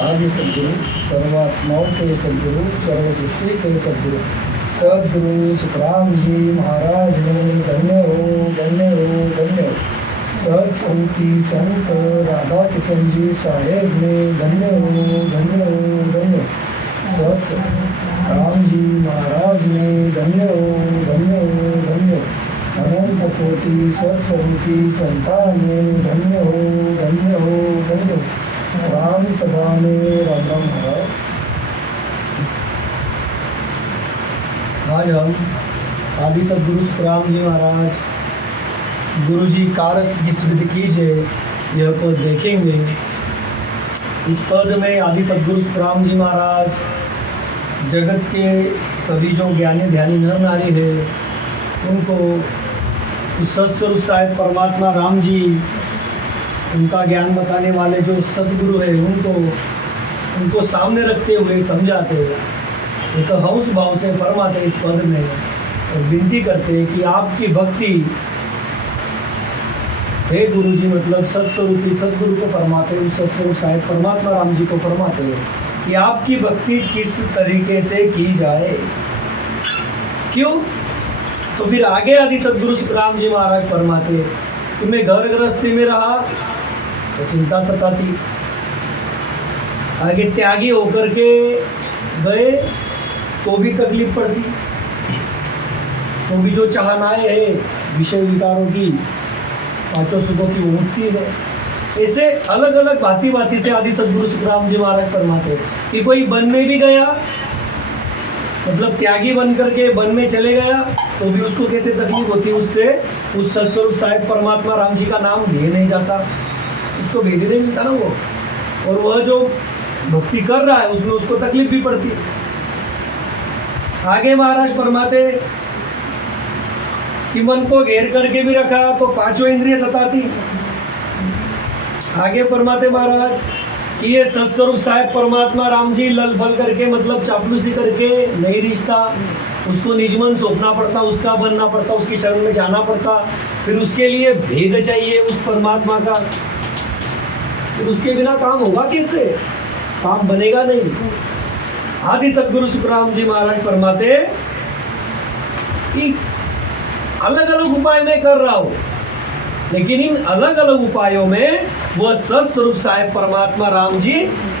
आदि सद्गुरु, सर्वात्माओं के सद्गुरु, सर्वदृष्टि के सद्गुरु सद्गुरु सुखराम जी महाराज ने धन्य हो, धन्य हो, धन्य हो। सत्स्वरूपी संत राधा किशन जी साहेब ने धन्य हो, धन्य हो, धन्य हो। सत्सराम जी महाराज ने धन्य हो, धन्य हो, धन्य हो। अनंत कोटि सत्स्वरूपी संतान ने धन्य हो, धन्य हो, धन्य हो। राम सभा में राम राम महाराज। आज हम आदि सद्गुरु सुखराम जी महाराज गुरु जी कारस की स्मृति कीजिए यह पद देखेंगे। इस पद में आदि सद्गुरु सुखराम जी महाराज जगत के सभी जो ज्ञानी ध्यानी नर नारी है उनको उस सत्स्वरूप साहिब परमात्मा राम जी उनका ज्ञान बताने वाले जो सद्गुरु है उनको सामने रखते हुए समझाते हैं। एक हंस भाव से फरमाते इस पद में और विनती करते कि आपकी भक्ति हे गुरु जी, मतलब सत्स्वरूपी सद्गुरु को फरमाते, उस सत्स्वरूप साहिब परमात्मा राम जी को फरमाते हैं कि आपकी भक्ति किस तरीके से की जाए। क्यों? तो फिर आगे आदि सद्गुरु सुखराम जी महाराज फरमाते कि मैं घर गृहस्थी में रहा तो चिंता सताती, आगे त्यागी होकर के गए तो भी तकलीफ पड़ती, तो भी जो चाहनाएं है विषय विकारों की पांचों सुखों की उठती है। ऐसे अलग अलग भांति भांति से आदि सद्गुरु सुखराम जी महाराज फरमाते कि कोई वन में भी गया, मतलब त्यागी बन करके वन में चले गया तो भी उसको कैसे तकलीफ होती, उससे उस सत्स्वरूप साहिब परमात्मा राम जी का नाम ले नहीं जाता, उसको भेद नहीं मिलता ना वो, और वह जो भक्ति कर रहा है उसमें उसको तकलीफ भी पड़ती। आगे महाराज फरमाते कि मन को घेर करके भी रखा तो पांचों इंद्रिय सताती। आगे फरमाते महाराज कि ये सत्स्वरूप साहिब परमात्मा राम जी लल फल करके, मतलब चापलूसी करके नहीं रिश्ता, उसको निजमन सौंपना पड़ता, उसका बनना पड़ता, उसकी शरण में जाना पड़ता, फिर उसके लिए भेद चाहिए उस परमात्मा का, फिर उसके बिना काम होगा कैसे, काम बनेगा नहीं। आदि सद्गुरु सुखराम जी महाराज फरमाते कि अलग अलग उपाय मैं कर रहा हूं, लेकिन इन अलग अलग उपायों में वह सत्स्वरूप साहिब परमात्मा राम जी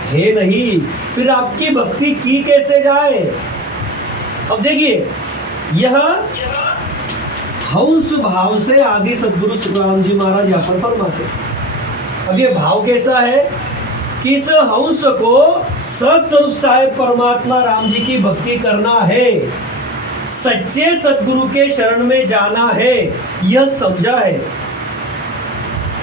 है नहीं, फिर आपकी भक्ति की कैसे जाए। अब देखिए यह हंस भाव से आदि सद्गुरु सुखराम जी महाराज यहाँ पर फरमाते। अब ये भाव कैसा है कि इस हंस को सत्स्वरूप साहिब परमात्मा राम जी की भक्ति करना है, सच्चे सद्गुरु के शरण में जाना है, यह समझा है।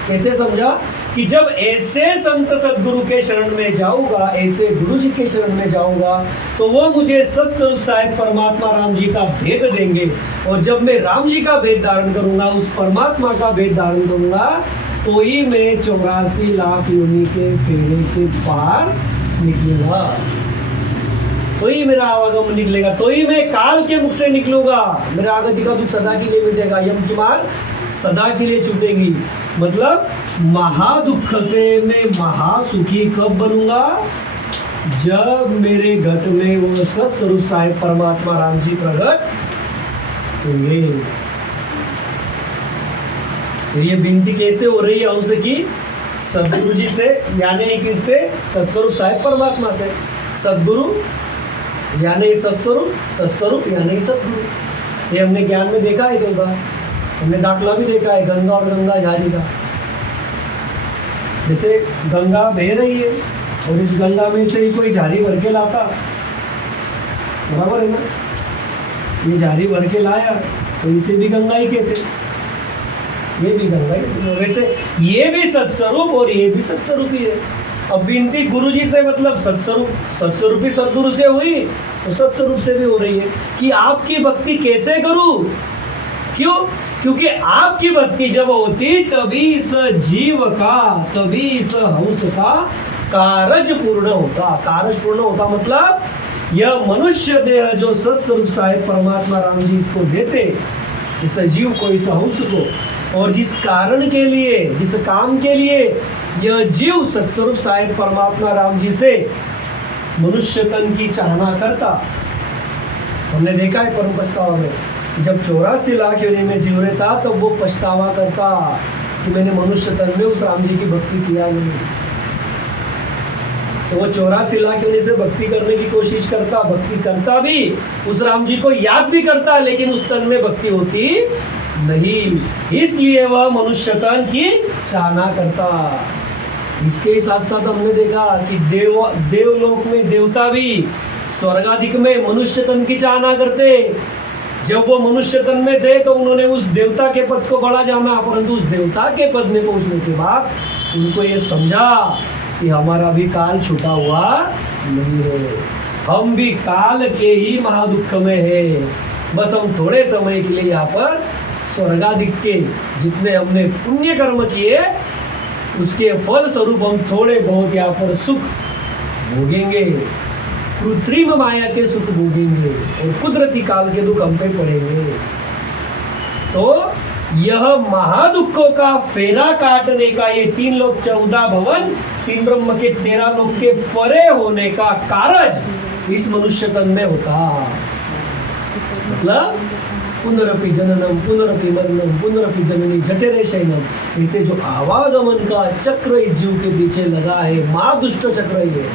कैसे समझा कि जब ऐसे संत सद्गुरु के शरण में जाऊंगा, ऐसे गुरु जी के शरण में जाऊंगा तो वो मुझे सत्स्वरूप साहिब परमात्मा राम जी का भेद देंगे, और जब मैं राम जी का भेद धारण करूंगा, उस परमात्मा का भेद धारण करूंगा, तो ही मैं 84 लाख योनि के फेरे के पार निकलूंगा, तो ही मेरा आवागम निकलेगा, तो ही मैं काल के मुख से निकलूंगा, मेरा आगति का दुख सदा के लिए मिटेगा, यम की मार सदा के लिए छूटेगी। मतलब महादुख से मैं महासुखी कब बनूंगा, जब मेरे घट में वो सत्स्वरूप साहिब परमात्मा राम जी प्रकट होंगे। तो ये विनती कैसे हो रही है उनसे की सदगुरु जी से, यानी किससे, सत्स्वरूप साहिब परमात्मा से। सदगुरु यानी सत्स्वरूप, सत्स्वरूप यानी सदगुरु। ये हमने ज्ञान में देखा है कई बार, हमने दाखला भी देखा है गंगा और गंगा झारी का। जैसे गंगा बह रही है और इस गंगा में से ही कोई झारी भर के लाता, बराबर है ना, ये झारी भर के लाया तो इसे भी गंगा ही कहते, ये भी गंगा ही। वैसे ये भी सत्स्वरूप और ये भी सत्स्वरूप ही है। अब विनती गुरु जी से, मतलब सत्स्वरूपी सद्गुरु से हुई तो सत्स्वरूप से भी हो रही है कि आपकी भक्ति कैसे करूं। क्यों? क्योंकि आपकी भक्ति जब होती तभी इस जीव का, तभी इस हंस का कारज पूर्ण होता। कारज पूर्ण होता मतलब यह मनुष्य देह जो सत्स्वरूप साहिब परमात्मा राम जी इसको देते, इस जीव को, इस हंस को, और जिस कारण के लिए, जिस काम के लिए यह जीव सत्स्वरूप साहेब परमात्मा राम जी से मनुष्य तन की चाहना करता। हमने देखा है परम पछतावा में, जब 84 लाख योनि में जीव रहता तब वो पछतावा करता कि मैंने मनुष्य तन में उस राम जी की भक्ति किया नहीं। तो वो 84 लाख योनि से भक्ति करने की कोशिश करता, भक्ति करता भी, उस राम जी को याद भी करता, लेकिन उस तन में भक्ति होती नहीं, इसलिए वह मनुष्य तन की चाहना करता। इसके साथ साथ हमने देखा कि देवलोक में देवता भी स्वर्गाधिक में मनुष्य तन की चाहना करते। जब वो मनुष्य तन में थे तो उन्होंने उस देवता के पद को बड़ा जाना, परंतु उस देवता के पद में पहुंचने के बाद उनको ये समझा कि हमारा भी काल छूटा हुआ नहीं है, हम भी काल के ही महादुख में है। बस हम थोड़े समय के लिए यहाँ पर स्वर्गाधिक के जितने हमने पुण्य कर्म किए उसके फल स्वरूप हम थोड़े बहुत यहाँ पर सुख भोगेंगे, कृत्रिम माया के सुख भोगेंगे और कुदरती काल के दुख हम पे पड़ेंगे। तो यह महादुखों का फेरा काटने का ये 3 लोक 14 भवन 3 ब्रह्म के 13 लोक के परे होने का कारज इस मनुष्य तन में होता। मतलब पुनरपि जननम पुनरपि मरणम पुनरपि जननी जठरे शयनम, इसे जो आवागमन का चक्र इस जीव के पीछे लगा है, महादुष्ट चक्र है,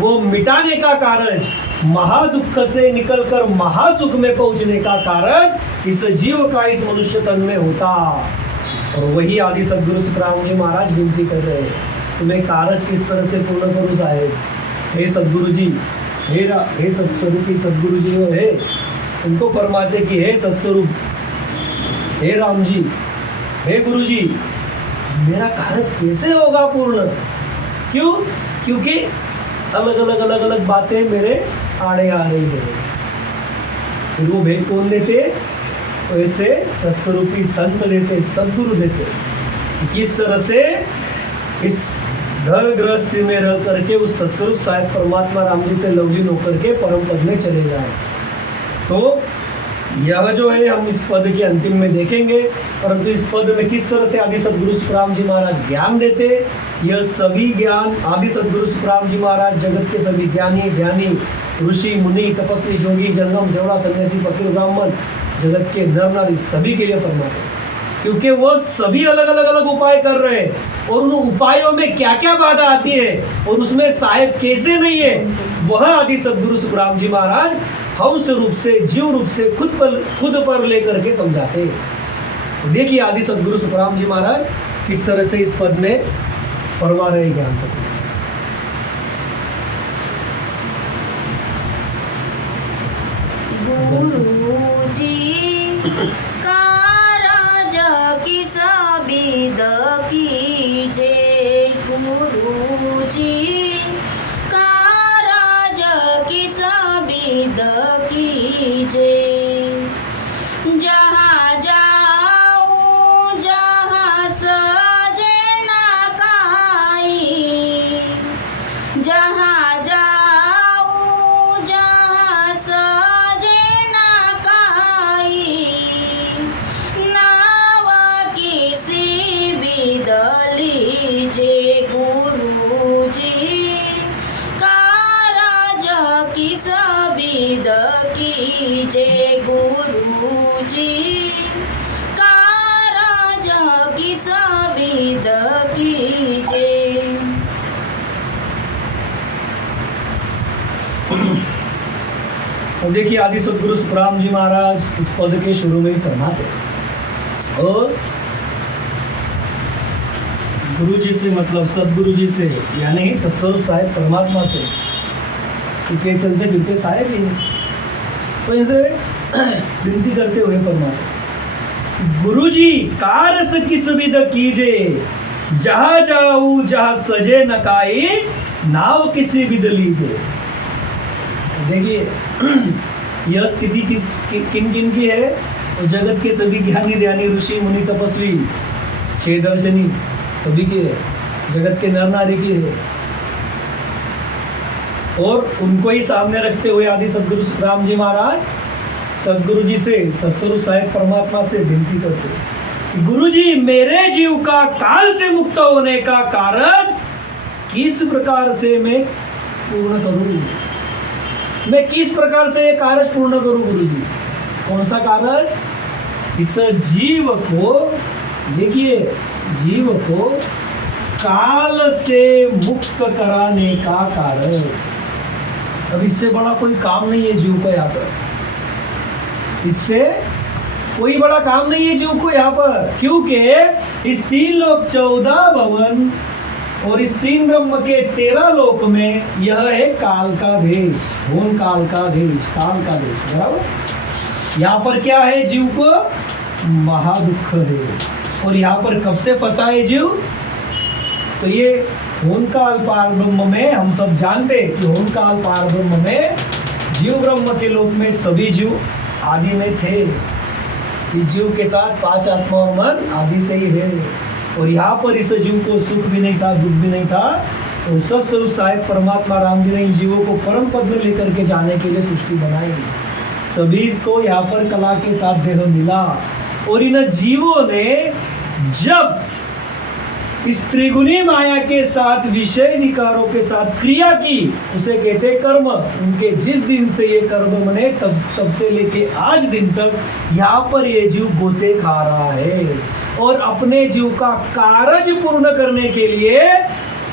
वो मिटाने का कारज, महादुख से निकलकर महासुख में पहुंचने का कारज इस जीव का इस मनुष्य तन में होता। और वही आदि सद्गुरु सुखराम जी महाराज विनती कर रहे हैं, तुम्हें कारज किस तरह से पूर्ण करूं साहेब। हे सद्गुरु जी, हे सत्स्वरूपी सद्गुरु जी हो, है उनको फरमाते कि हे सत्स्वरूप, हे राम जी, हे गुरु जी, मेरा कारज कैसे होगा पूर्ण। क्यों? क्योंकि अलग अलग बातें मेरे आड़े आ रही है। फिर वो भेद कौन देते? तो ऐसे सत्स्वरूपी संत देते, सद्गुरु देते। किस तरह से इस घर गृहस्थी में रह करके उस सत्स्वरूप साहेब परमात्मा राम जी से लवलीन होकर के परम पद में चले जाए। तो यह जो है हम इस पद के अंतिम में देखेंगे, परंतु इस पद में किस तरह से आदि सद्गुरु सुखराम जी महाराज ज्ञान देते, यह सभी ज्ञान आदि सद्गुरु सुखराम जी महाराज जगत के सभी ज्ञानी ध्यानी ऋषि मुनि तपस्वी जोगी जंगम सेवड़ा सन्यासी फकीर ब्राह्मण जगत के नर नारी सभी के लिए फरमाते, क्योंकि वो सभी अलग उपाय कर रहे हैं और उन उपायों में क्या क्या बाधा आती है और उसमें साहेब कैसे नहीं है, वह आदि सद्गुरु सुखराम जी महाराज हंस रूप से जीव रूप से खुद पर लेकर के समझाते हैं। देखिए आदि सद्गुरु सुखराम जी महाराज किस तरह से इस पद में फरमा रहे ज्ञान को। गुरु जी कारज किस विद कीजे, गुरु जी कारज किस विद कीजे, जहाँ जाऊँ जहाँ सजे ना काई, जहाँ जाऊँ जहाँ सजे ना काई, नाव किसी बिदली जे गुरु जी कारज किस विद कीजे, गुरु जी कारज किस विद कीजे। और देखिए आदि सद्गुरु सुखराम जी महाराज इस पद के शुरू में ही फरमाते हैं, और गुरु जी से मतलब सदगुरु जी से यानी सत्स्वरूप साहेब परमात्मा से, क्योंकि चलते फिरते साहेब ही नहीं, तो इनसे विनती करते हुए फरमाते, गुरु जी कारस किस विद कीजे, जहाँ जाऊँ जहाँ सजे नकाई, नाव किसी विद लीजे। देखिए यह स्थिति किन किन की है, तो जगत के सभी ज्ञानी ध्यानी ऋषि मुनि तपस्वी छह दर्शनी सभी की है, जगत के नर नारी की है, और उनको ही सामने रखते हुए आदि सद्गुरु सुखराम जी महाराज सद्गुरु जी से सत्स्वरूप साहेब परमात्मा से विनती करते, गुरुजी मेरे जीव का काल से मुक्त होने का कार्य किस प्रकार से मैं पूर्ण करूं? मैं किस प्रकार से ये कार्य पूर्ण करूं गुरुजी? कौन सा कार्य? इस जीव को, देखिए, जीव को काल से मुक्त कराने का कार्य। अब इससे बड़ा कोई काम नहीं है जीव को यहाँ पर, इससे कोई बड़ा काम नहीं है जीव को यहाँ पर, क्योंकि इस 3 लोक 14 भवन और इस 3 ब्रह्म के 13 लोक में यह है काल का देश, होम काल का देश, काल का देश, बराबर। यहाँ पर क्या है? जीव को महादुख है। और यहाँ पर कब से फंसा है जीव? तो ये होम काल पार ब्रह्म में हम सब जानते हैं कि होम काल पार ब्रह्म में जीव ब्रह्म के लोक में सभी जीव आदि में थे। इस जीव के साथ 5 आत्मा और मन आदि से ही है। और यहाँ पर इस जीव को सुख भी नहीं था, दुख भी नहीं था। और सत्स्वरूप साहेब परमात्मा राम जी ने इन जीवों को परम पद में लेकर के जाने के लिए सृष्टि बनाई। सभी को यहाँ पर कला के साथ देह मिला। और इन जीवों ने जब इस त्रिगुणी माया के साथ विषय निकारों के साथ क्रिया की, उसे कहते कर्म। उनके जिस दिन से ये कर्म बने तब से लेके आज दिन तक यहाँ पर ये जीव गोते खा रहा है। और अपने जीव का कार्य पूर्ण करने के लिए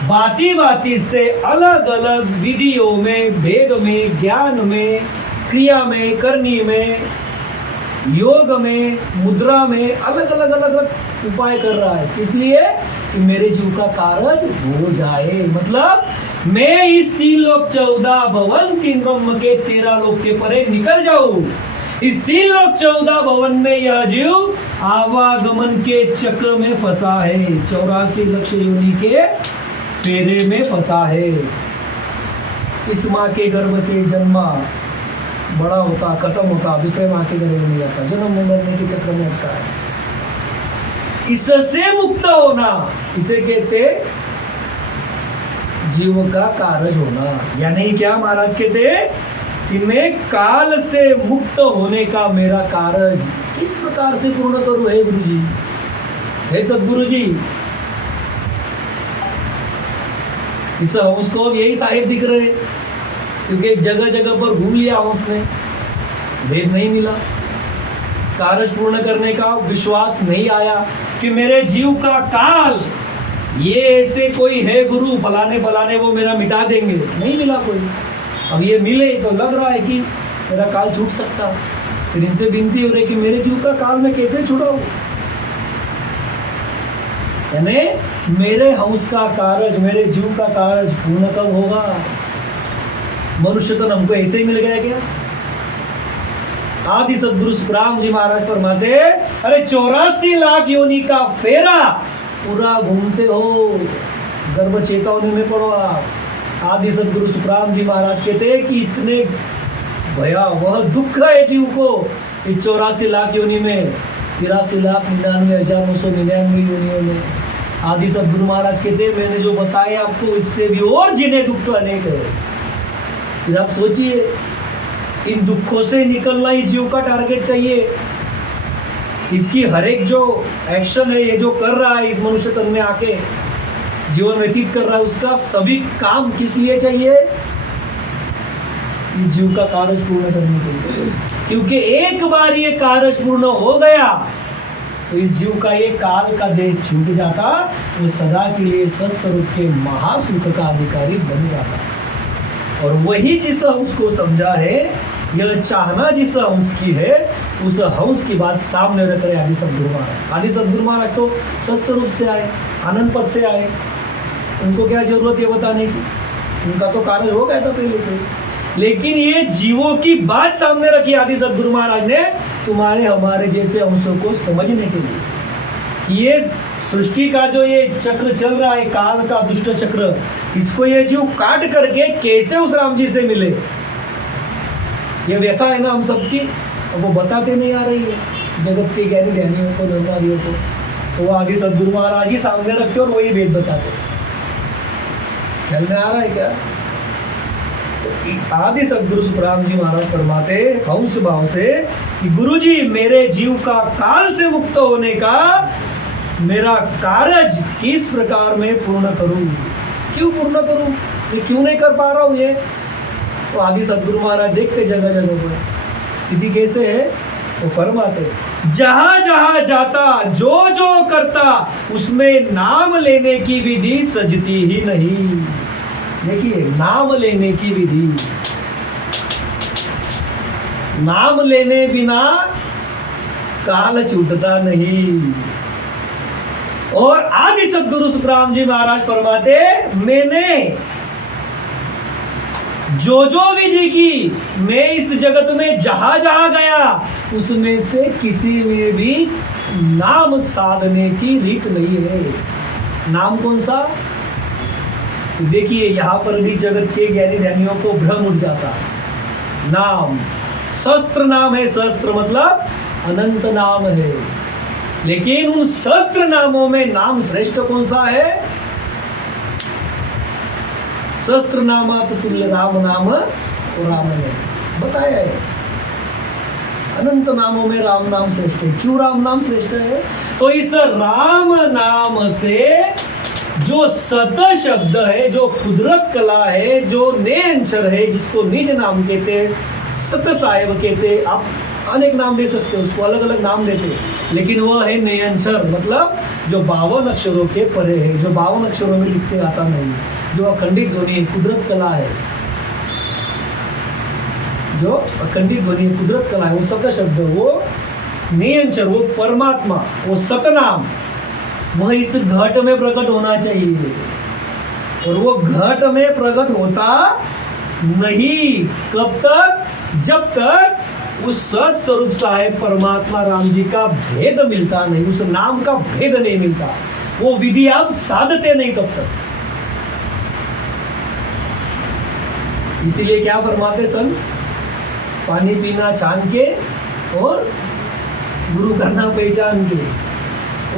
बाती बाती से अलग अलग विधियों में, भेद में, ज्ञान में, क्रिया में, करनी में, योग में, मुद्रा में अलग अलग उपाय कर रहा है। इसलिए कि मेरे जीव का कार्य हो जाए। मतलब मैं इस 3 लोक 14 भवन 3 ब्रह्म के 13 लोक के परे निकल जाऊं। इस 3 लोक 14 भवन में यह जीव आवागमन के चक्र में फंसा है, 84 लक्ष योनि के फेरे में फंसा है। इस माँ के गर्भ से जन्मा, बड़ा होता, खत्म होता, दूसरे माँ के गर्भ में आता, जन्म मरने के चक्र में अटका है। इससे मुक्त होना, इसे कहते जीव का कार्य होना। यानी क्या महाराज कहते कि मैं काल से मुक्त होने का मेरा कार्य किस प्रकार से पूर्ण करूं? हे गुरु जी, हे सदगुरु जी, इस हंस को यही साहिब दिख रहे, क्योंकि जगह जगह पर घूम लिया हंस ने, भेद नहीं मिला, कार्य पूर्ण करने का विश्वास नहीं आया कि मेरे जीव का काल ये ऐसे कोई है गुरु फलाने फलाने वो मेरा मिटा देंगे, नहीं मिला कोई। अब ये मिले तो लग रहा है कि मेरा काल छूट सकता। फिर इनसे विनती हो रही कि मेरे जीव का काल मैं कैसे छुड़ाऊं? यानी मेरे हंस का कार्य, मेरे जीव का कार्य पूर्ण कब होगा? मनुष्य तो हमको ऐसे ही मिल गया क्या? आदि सदगुरु सुखराम जी महाराज फरमाते, अरे 84 लाख योनि का फेरा पूरा घूमते हो, गर्भ चेतावनी में पढ़ो आप। आदि सदगुरु सुखराम जी महाराज कहते कि इतने भयावह दुख है जीव को इस 84 लाख योनि में, 83,99,999 योनियों में। आदि सदगुरु महाराज कहते मैंने जो बताया आपको इससे भी और जिन्हें दुख तो अनेक है। फिर आप सोचिए, इन दुखों से निकलना ही जीव का टारगेट चाहिए। इसकी हर एक जो एक्शन है, ये जो कर रहा है इस मनुष्य तन में आके जीवन व्यतीत कर रहा है, उसका सभी काम किस लिए चाहिए? इस जीव का कार्य पूर्ण करने के लिए। क्योंकि एक बार ये कार्य पूर्ण हो गया तो इस जीव का ये काल का देह छूट जाता, वो सदा के लिए सत्स्वरूप के महासुख का अधिकारी बन जाता। और वही जिस हंस को समझा है, यह चाहना जिस हंस की है, उस हंस की बात सामने रख रहे आदि सदगुरु महाराज। आदि सदगुरु महाराज तो सत्स्वरूप से आए, आनंद पद से आए, उनको क्या जरूरत है बताने की? उनका तो कार्य हो गया था पहले से। लेकिन ये जीवों की बात सामने रखी आदि सदगुरु महाराज ने, तुम्हारे हमारे जैसे अंशों को समझने के लिए। ये सृष्टि का जो ये चक्र चल रहा है, काल का दुष्ट चक्र, इसको ये जीव काट करके कैसे उस राम जी से मिले, ये व्यथा है ना हम सबकी। अब वो बताते नहीं आ रही है जगत के ज्ञानी ध्यानियों को, धर्मारियों को, तो वो आदि सदगुरु महाराज ही सामने रखते और वही वेद बताते। ख्याल में आ रहा है क्या? आदि सदगुरु सुखराम जी महाराज फरमाते हंस भाव से कि गुरु जी मेरे जीव का काल से मुक्त होने का मेरा कार्य किस प्रकार मैं पूर्ण करूं, क्यों पूर्ण करूं, ये क्यों नहीं कर पा रहा हूं ये। तो आदि सदगुरु महाराज देखते जगह जगह पर स्थिति कैसे है, वो फरमाते जहां जहां जाता जो जो करता उसमें नाम लेने की विधि सजती ही नहीं। देखिए नाम लेने की विधि, नाम लेने बिना काल छूटता नहीं। और आदि सदगुरु सुखराम जी महाराज फरमाते मैंने जो जो विधि की, मैं इस जगत में जहां जहां गया उसमें से किसी में भी नाम साधने की रीत नहीं है। नाम कौन सा, देखिए यहां पर भी जगत के ज्ञानी ध्यानियों को भ्रम उठ जाता। नाम शस्त्र नाम है, शस्त्र मतलब अनंत नाम है, लेकिन उन शस्त्र नामों में नाम श्रेष्ठ कौन सा है। शस्त्र नामात तुल्य राम नाम और राम ने बताया है, अनंत नामों में राम नाम श्रेष्ठ है। क्यों राम नाम श्रेष्ठ है, तो इस राम नाम से जो सत शब्द है, जो कुदरत कला है, जो नेअंशर है, जिसको निज नाम कहते, सत साहेब कहते, आप अनेक नाम दे सकते हो उसको, अलग अलग नाम देते, लेकिन वह है नेअंशर, मतलब जो 52 अक्षरों के परे है, जो 52 अक्षरों में लिखते आता नहीं, जो अखंडित ध्वनि है, कुदरत कला है, जो अखंडित ध्वनि है, कुदरत कला है, वो सत शब्द, वो नेअंशर, वो परमात्मा, वो सतनाम, वह इस घट में प्रकट होना चाहिए। और वो घट में प्रकट होता नहीं, कब तक, जब तक उस सत स्वरूप साहेब परमात्मा राम जी का भेद मिलता नहीं, उस नाम का भेद नहीं मिलता, वो विधि आप साधते नहीं तब तक। इसीलिए क्या फरमाते सन, पानी पीना छान के और गुरु करना पहचान के।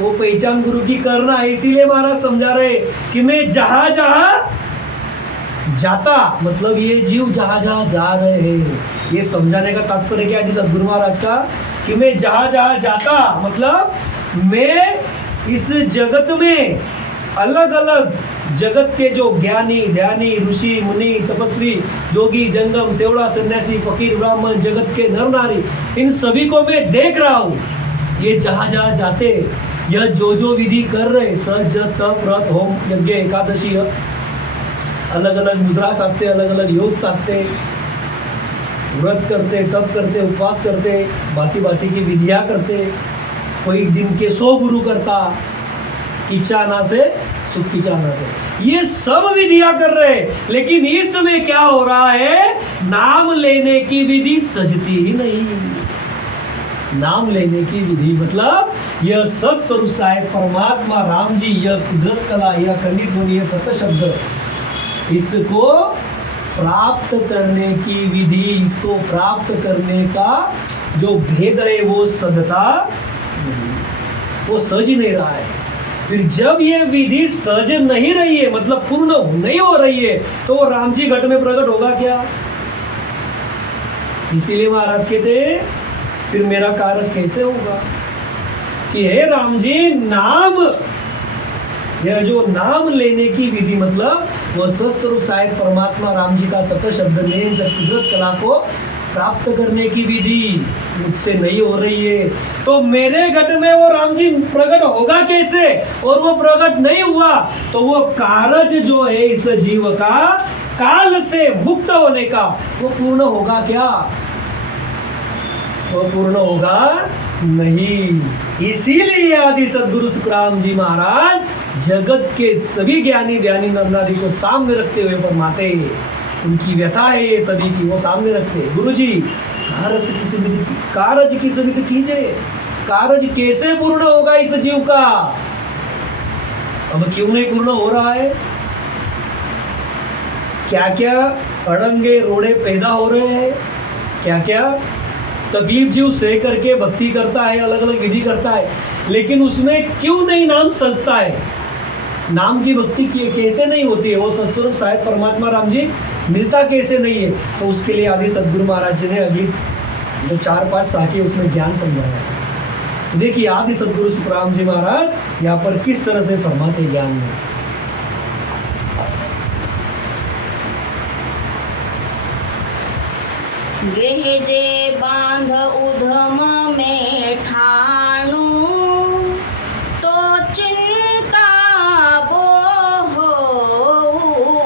वो पहचान गुरु की करना है, इसीलिए महाराज समझा रहे कि मैं जहां जहां जाता, मतलब ये जीव जहां जहां जा रहे हैं, ये समझाने का तात्पर्य क्या है सदगुरु महाराज का, कि मैं जहां जहां जाता मतलब मैं इस जगत में अलग अलग जगत के जो ज्ञानी ध्यानी ऋषि मुनि तपस्वी जोगी जंगम सेवड़ा सन्यासी फकीर ब्राह्मण जगत के नर नारी, इन सभी को मैं देख रहा हूँ। ये जहां जहां जाते, यह जो जो विधि कर रहे, सज तप व्रत होम यज्ञ एकादशी, अलग अलग मुद्रा साधते, अलग अलग योग साधते, व्रत करते, तप करते, उपवास करते, बाती बाती की विधियां करते, कोई दिन के 100 गुरु करता, इच्छाना से सुख की चाहना से, ये सब विधियां कर रहे, लेकिन इस समय क्या हो रहा है, नाम लेने की विधि सजती ही नहीं। नाम लेने की विधि मतलब यह सत स्वरूप साहेब परमात्मा राम जी, यह कुदरत कला, यह खंडित ध्वनि, यह सत शब्द, इसको प्राप्त करने की विधि, इसको प्राप्त करने का जो भेद है वो सदता नहीं, वो सज ही नहीं रहा है। फिर जब ये विधि सज नहीं रही है, मतलब पूर्ण नहीं हो रही है, तो वो राम जी घट में प्रकट होगा क्या। इसीलिए महाराज कहते फिर मेरा कार्य कैसे होगा, कि हे राम जी नाम, यह जो नाम लेने की विधि मतलब वह सत्स्वरूप साहेब परमात्मा राम जी का सत शब्द ने कुदरत कला को प्राप्त करने की विधि मुझसे नहीं हो रही है, तो मेरे घट में वो राम जी प्रकट होगा कैसे, और वो प्रकट नहीं हुआ तो वो कार्य जो है इस जीव का काल से मुक्त होने का, वो पूर्ण होगा क्या, वो पूर्ण होगा नहीं। इसीलिए आदि सदगुरु सुखराम जी महाराज जगत के सभी ज्ञानी ध्यानी नर नारी को सामने रखते हुए फरमाते, उनकी व्यथा है ये सभी की, वो सामने रखते, गुरु जी कारज की समिति कीजिए, कारज कैसे पूर्ण होगा इस जीव का, अब क्यों नहीं पूर्ण हो रहा है, क्या क्या अड़ंगे रोड़े पैदा हो रहे हैं, क्या क्या तकलीफ जीव सह करके भक्ति करता है, अलग अलग विधि करता है, लेकिन उसमें क्यों नहीं नाम सजता है, नाम की भक्ति की कैसे नहीं होती है, वो सत्स्वरूप साहेब परमात्मा राम जी मिलता कैसे नहीं है, तो उसके लिए आदि सद्गुरु महाराज जी ने अगली जो 4-5 साखी उसमें ज्ञान समझाया। देखिए आदि सद्गुरु सुखराम जी महाराज यहाँ पर किस तरह से फरमाते ज्ञान में। गृह जे बांध उधम में ठाणु, तो चिंता बोह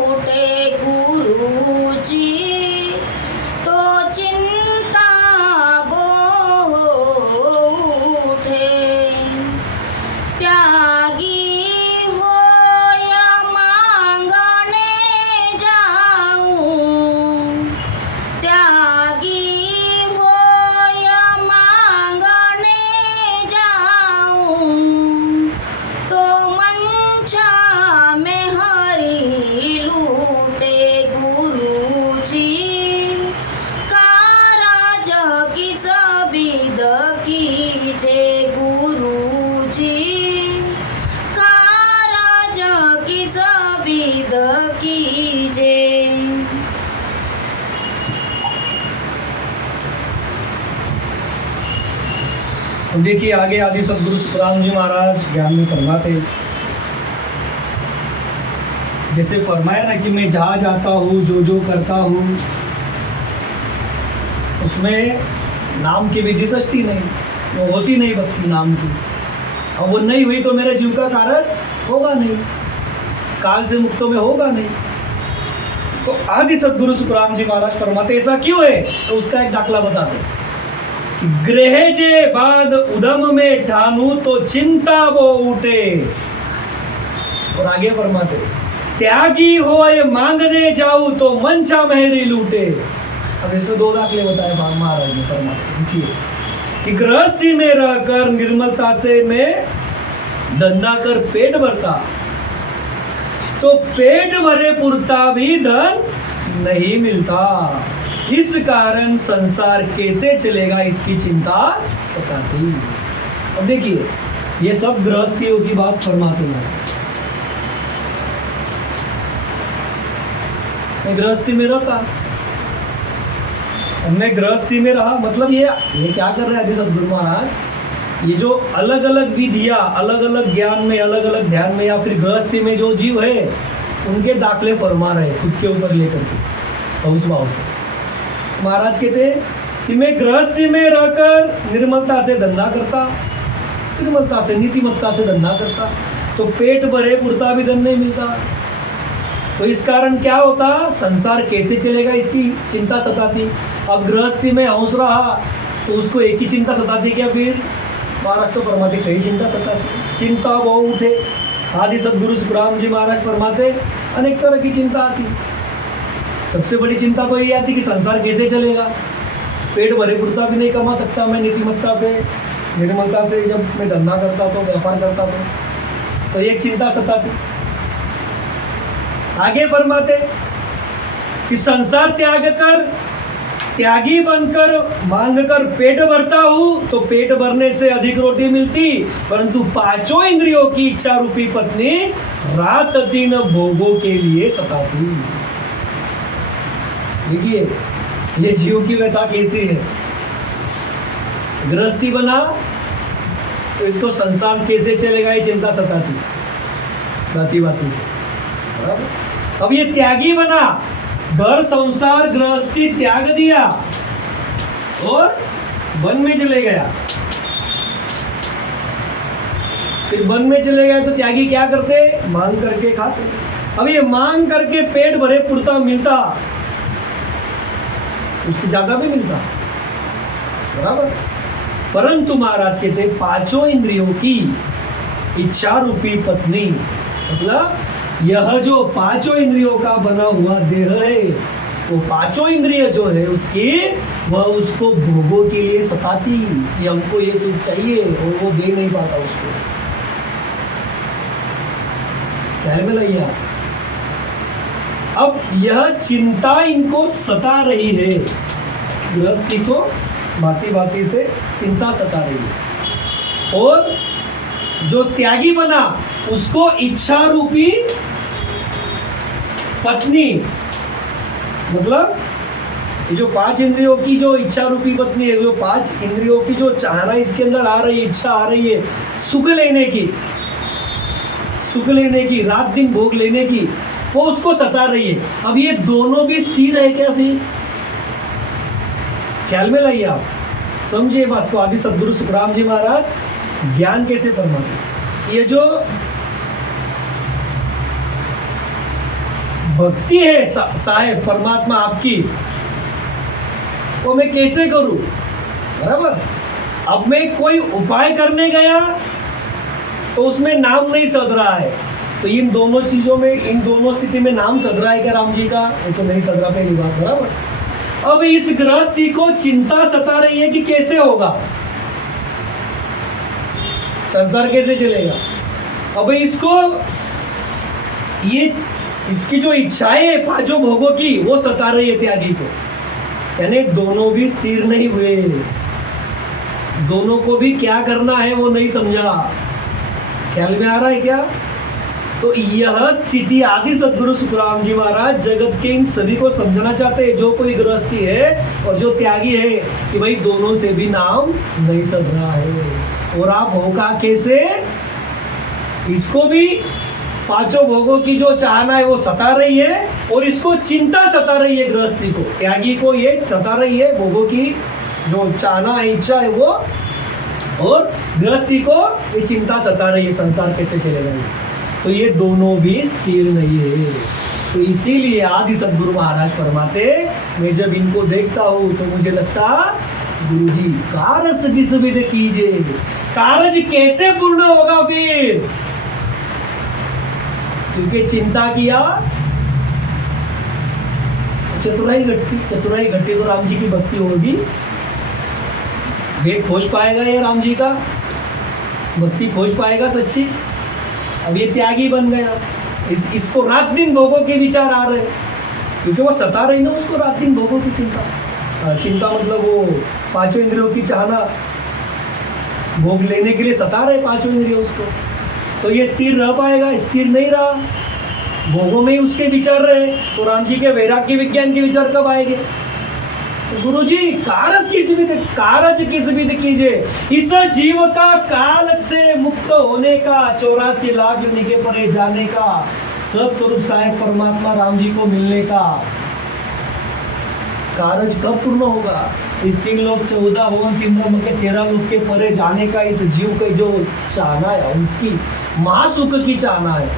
उठे गुरुजी, तो चिंता बोह उठे। त्यागी हो या मांगने जाऊं, त्यागी हो या मांगने जाऊं, तो मंचा में हरी लूटे गुरुजी। कारज किस बिद कीजे गुरुजी, कारज किस बिद कीजे। तो देखिए आगे आदि सद्गुरु सुखराम जी महाराज ज्ञान में फरमाते, जैसे फरमाया ना कि मैं जहाँ जाता हूँ जो करता हूँ, उसमें नाम की विधि सृष्टि नहीं, वो होती नहीं भक्ति नाम की। अब वो नहीं हुई तो मेरे जीव का कारज होगा नहीं, काल से मुक्तों में होगा नहीं। तो आदि सद्गुरु सुखराम जी महाराज फरमाते ऐसा क्यों है, तो उसका एक दाखला बताते। गृह जे बाद उदम में ठानू, तो चिंता वो उठे। और आगे फरमाते, त्यागी होए मांगने जाऊं, तो मंचा मेहरी लूटे। अब इसमें 2 दाखले बताए महाराज ने फरमाते। देखिए कि गृहस्थी में रहकर निर्मलता से मैं धंधा कर पेट भरता, तो पेट भरे पुरता भी धन नहीं मिलता। इस कारण संसार कैसे चलेगा इसकी चिंता सताती। अब देखिए ये सब गृहस्थियों की बात फरमाते हैं। मैं गृहस्थी में रहता, मैं गृहस्थी में रहा, मतलब ये क्या कर रहे हैं आदि सद्गुरु महाराज, ये जो अलग अलग विधियां, अलग अलग ज्ञान में, अलग अलग ध्यान में, या फिर गृहस्थी में जो जीव है उनके दाखले फरमा रहे खुद के ऊपर लेकर के उस भाव से। महाराज कहते हैं कि मैं गृहस्थी में रहकर निर्मलता से धंधा करता, निर्मलता से नीतिमत्ता से धंधा करता, तो पेट भरे पुरता भी धन नहीं मिलता। तो इस कारण क्या होता, संसार कैसे चलेगा इसकी चिंता सताती। अब गृहस्थी में हंस रहा तो उसको एक ही चिंता सताती क्या, फिर महाराज तो फरमाते कई चिंता सताती, चिंता वो उठे। आदि सद्गुरु सुखराम जी महाराज फरमाते अनेक तरह की चिंता आती। सबसे बड़ी चिंता तो ये आती कि संसार कैसे चलेगा, पेट भरे पुरता भी नहीं कमा सकता मैं नीतिमत्ता से, निर्मलता से जब मैं धंधा करता तो, व्यापार करता तो एक चिंता सताती। आगे फरमाते कि संसार त्याग कर, त्यागी बनकर मांग कर पेट भरता हूँ, तो पेट भरने से अधिक रोटी मिलती, परंतु 5 इंद्रियों की इच्छा रूपी पत्नी रात दिन भोगों के लिए सताती। देखिए ये जीव की व्यथा कैसी है। गृहस्थी बना तो इसको संसार कैसे चलेगा ये चिंता सताती बाती बाती से, बराबर। अब ये त्यागी बना, घर संसार गृहस्थी त्याग दिया और वन में चले गया। फिर वन में चले गए तो त्यागी क्या करते, मांग करके खाते। अब ये मांग करके पेट भरे पुरता मिलता, उससे ज्यादा भी मिलता, बराबर। परंतु महाराज कहते 5 इंद्रियों की इच्छा रूपी पत्नी, मतलब यह जो 5 इंद्रियों का बना हुआ देह है, वो 5 इंद्रिय जो है उसकी, वह उसको भोगों के लिए सताती कि हमको ये सुख चाहिए और वो दे नहीं पाता उसको। ख्याल में लाइए। अब यह चिंता इनको सता रही है, गृहस्थी को भांति भांति से चिंता सता रही है। और जो त्यागी बना उसको इच्छा रूपी पत्नी, मतलब ये जो 5 इंद्रियों की जो इच्छा रूपी पत्नी है, जो 5 इंद्रियों की जो चाहना इसके अंदर आ रही है, इच्छा आ रही है सुख लेने की, रात दिन भोग लेने की, वो उसको सता रही है। अब ये दोनों भी स्थिर है क्या? फिर ख्याल में लाइए आप, समझिए बात को। आदि सदगुरु सुखराम जी महाराज ज्ञान कैसे फरमाते। ये जो भक्ति है साहेब परमात्मा आपकी, वो मैं कैसे करूं? बराबर। अब मैं कोई उपाय करने गया तो उसमें नाम नहीं सद रहा है, तो इन दोनों चीजों में, इन दोनों स्थिति में नाम सद रहा है क्या राम जी का? ये तो नहीं सद रहा, पहली बात। बराबर। अब इस गृहस्थी को चिंता सता रही है कि कैसे होगा, संसार कैसे चलेगा। अब इसको ये इसकी जो इच्छाएं है 5 भोगों की, वो सता रही है त्यागी को। यानी दोनों भी स्थिर नहीं हुए, दोनों को भी क्या करना है वो नहीं समझा। ख्याल में आ रहा है क्या? तो यह स्थिति आदि सदगुरु सुखराम जी महाराज जगत के इन सभी को समझना चाहते हैं, जो कोई गृहस्थी है और जो त्यागी है, कि भाई दोनों से भी नाम नहीं सद रहा है। और आप होगा कैसे? इसको भी 5 भोगों की जो चाहना है वो सता रही है, और इसको चिंता सता रही है, गृहस्थी को, त्यागी को ये सता रही है, भोगों की जो चाहना है, इच्छा है वो, और गृहस्थी को ये चिंता सता रही है, संसार कैसे चलेगा। तो ये दोनों भी स्थिर नहीं है। तो इसीलिए आदि सदगुरु महाराज फरमाते, मैं जब इनको देखता हूँ तो मुझे लगता, गुरुजी कारज किस विध कीजिए, कारज कैसे पूर्ण होगा फिर? क्योंकि चिंता किया, चतुराई घटी तो राम जी की भक्ति होगी, वेद खोज पाएगा ये राम जी का, भक्ति खोज पाएगा सच्ची। अब ये त्यागी बन गया, इसको रात दिन भोगों के विचार आ रहे, क्योंकि वो सता रही ना उसको रात दिन भोगों की चिंता मतलब वो 5 इंद्रियों की चाहना, भोग लेने के लिए सता रहे 5 इंद्रियों उसको। तो ये स्थिर रह पाएगा? स्थिर नहीं रहा, भोगों में ही उसके विचार रहे, तो राम जी के वैराग्य विज्ञान के विचार कब आएंगे? तो गुरुजी कारज किस विध कीजिए, इस जीव का काल से मुक्त होने का, 84 लाख योनि के परे जाने का, सत्स्वरूप साहेब परमात्मा राम जी को मिलने का कारज कब पूर्ण होगा? इस 3 लोक 14 भुवन 3 ब्रह्म के 13 लोक के परे जाने का इस जीव का जो चाहना है, उसकी महासुख की चाहना है,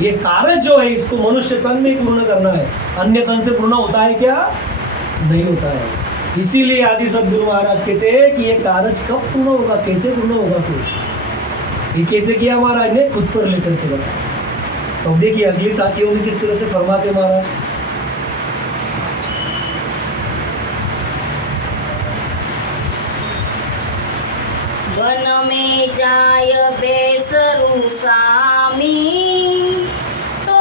ये कारज जो है इसको मनुष्य तन में पूर्ण करना है। अन्य तन से पूर्ण होता है क्या? नहीं होता है। इसीलिए आदि सदगुरु महाराज कहते हैं कि ये कारज कब पूर्ण होगा, कैसे पूर्ण होगा? फिर ये कैसे किया महाराज ने? खुद पर लेकर के बताया। तो देखिए अगली साखियों में किस तरह से फरमाते महाराज। वन में जाय बेसरु सामी, तो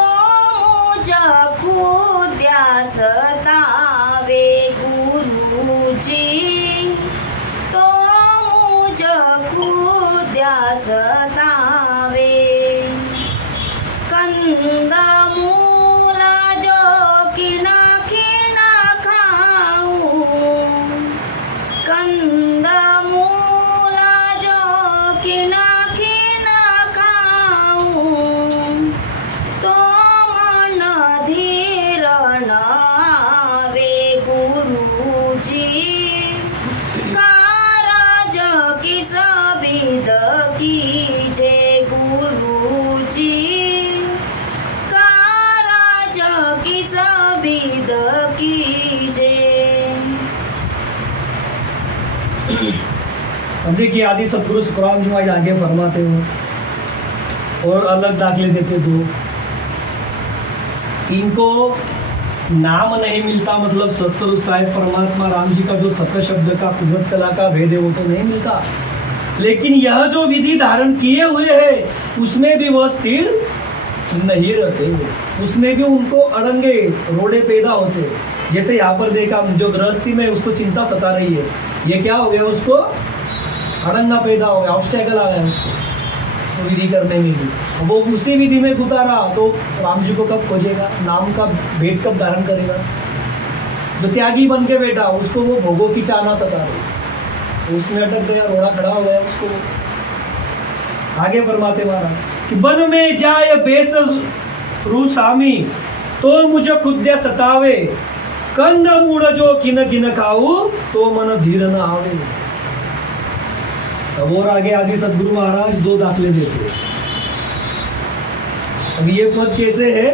मुझ खुद्या सतावे गुरुजी, तो मुझ खुद्या सतावे। कंदमूला जो खिना खिना खाऊं, कंदमूला खिना खिना खाऊं, तो मन धीर न आवे गुरुजी। कारज किस विध कीजे गुरुजी, कारज किस विध कीजे। अब देखिए आदि सदगुरु सुखराम जी महाराज आगे फरमाते हो और अलग दाखले देते दो। इनको नाम नहीं मिलता, मतलब सत्स्वरूप साहेब परमात्मा राम जी का जो सत्य शब्द का कुदरत कला का भेद है वो तो नहीं मिलता, लेकिन यह जो विधि धारण किए हुए है उसमें भी वह स्थिर नहीं रहते, उसमें भी उनको अड़ंगे रोड़े पैदा होते। जैसे यहाँ पर देखा, जो गृहस्थी में उसको चिंता सता रही है, ये क्या हो गया, उसको अड़ंगा पैदा हो गया, ऑब्स्टेकल आ गया उसको। विधि करने में भी। वो उसी विधि में गुता रहा तो राम जी को कब खोजेगा, नाम का भेंट कब धारण करेगा। जो त्यागी बन के बैठा उसको वो भोगों की चाहना सता रही, उसमें अटक गया, रोड़ा खड़ा हो गया उसको। आगे फरमाते महाराज कि वन में जाए बेस रू स्वामी तो मुझे खुद सतावे, कंद मूड जो किन किन खाऊ तो मन धीर न आवे। अब और आगे आगे सदगुरु महाराज 2 दाखले देते हैं। अब ये पद कैसे है,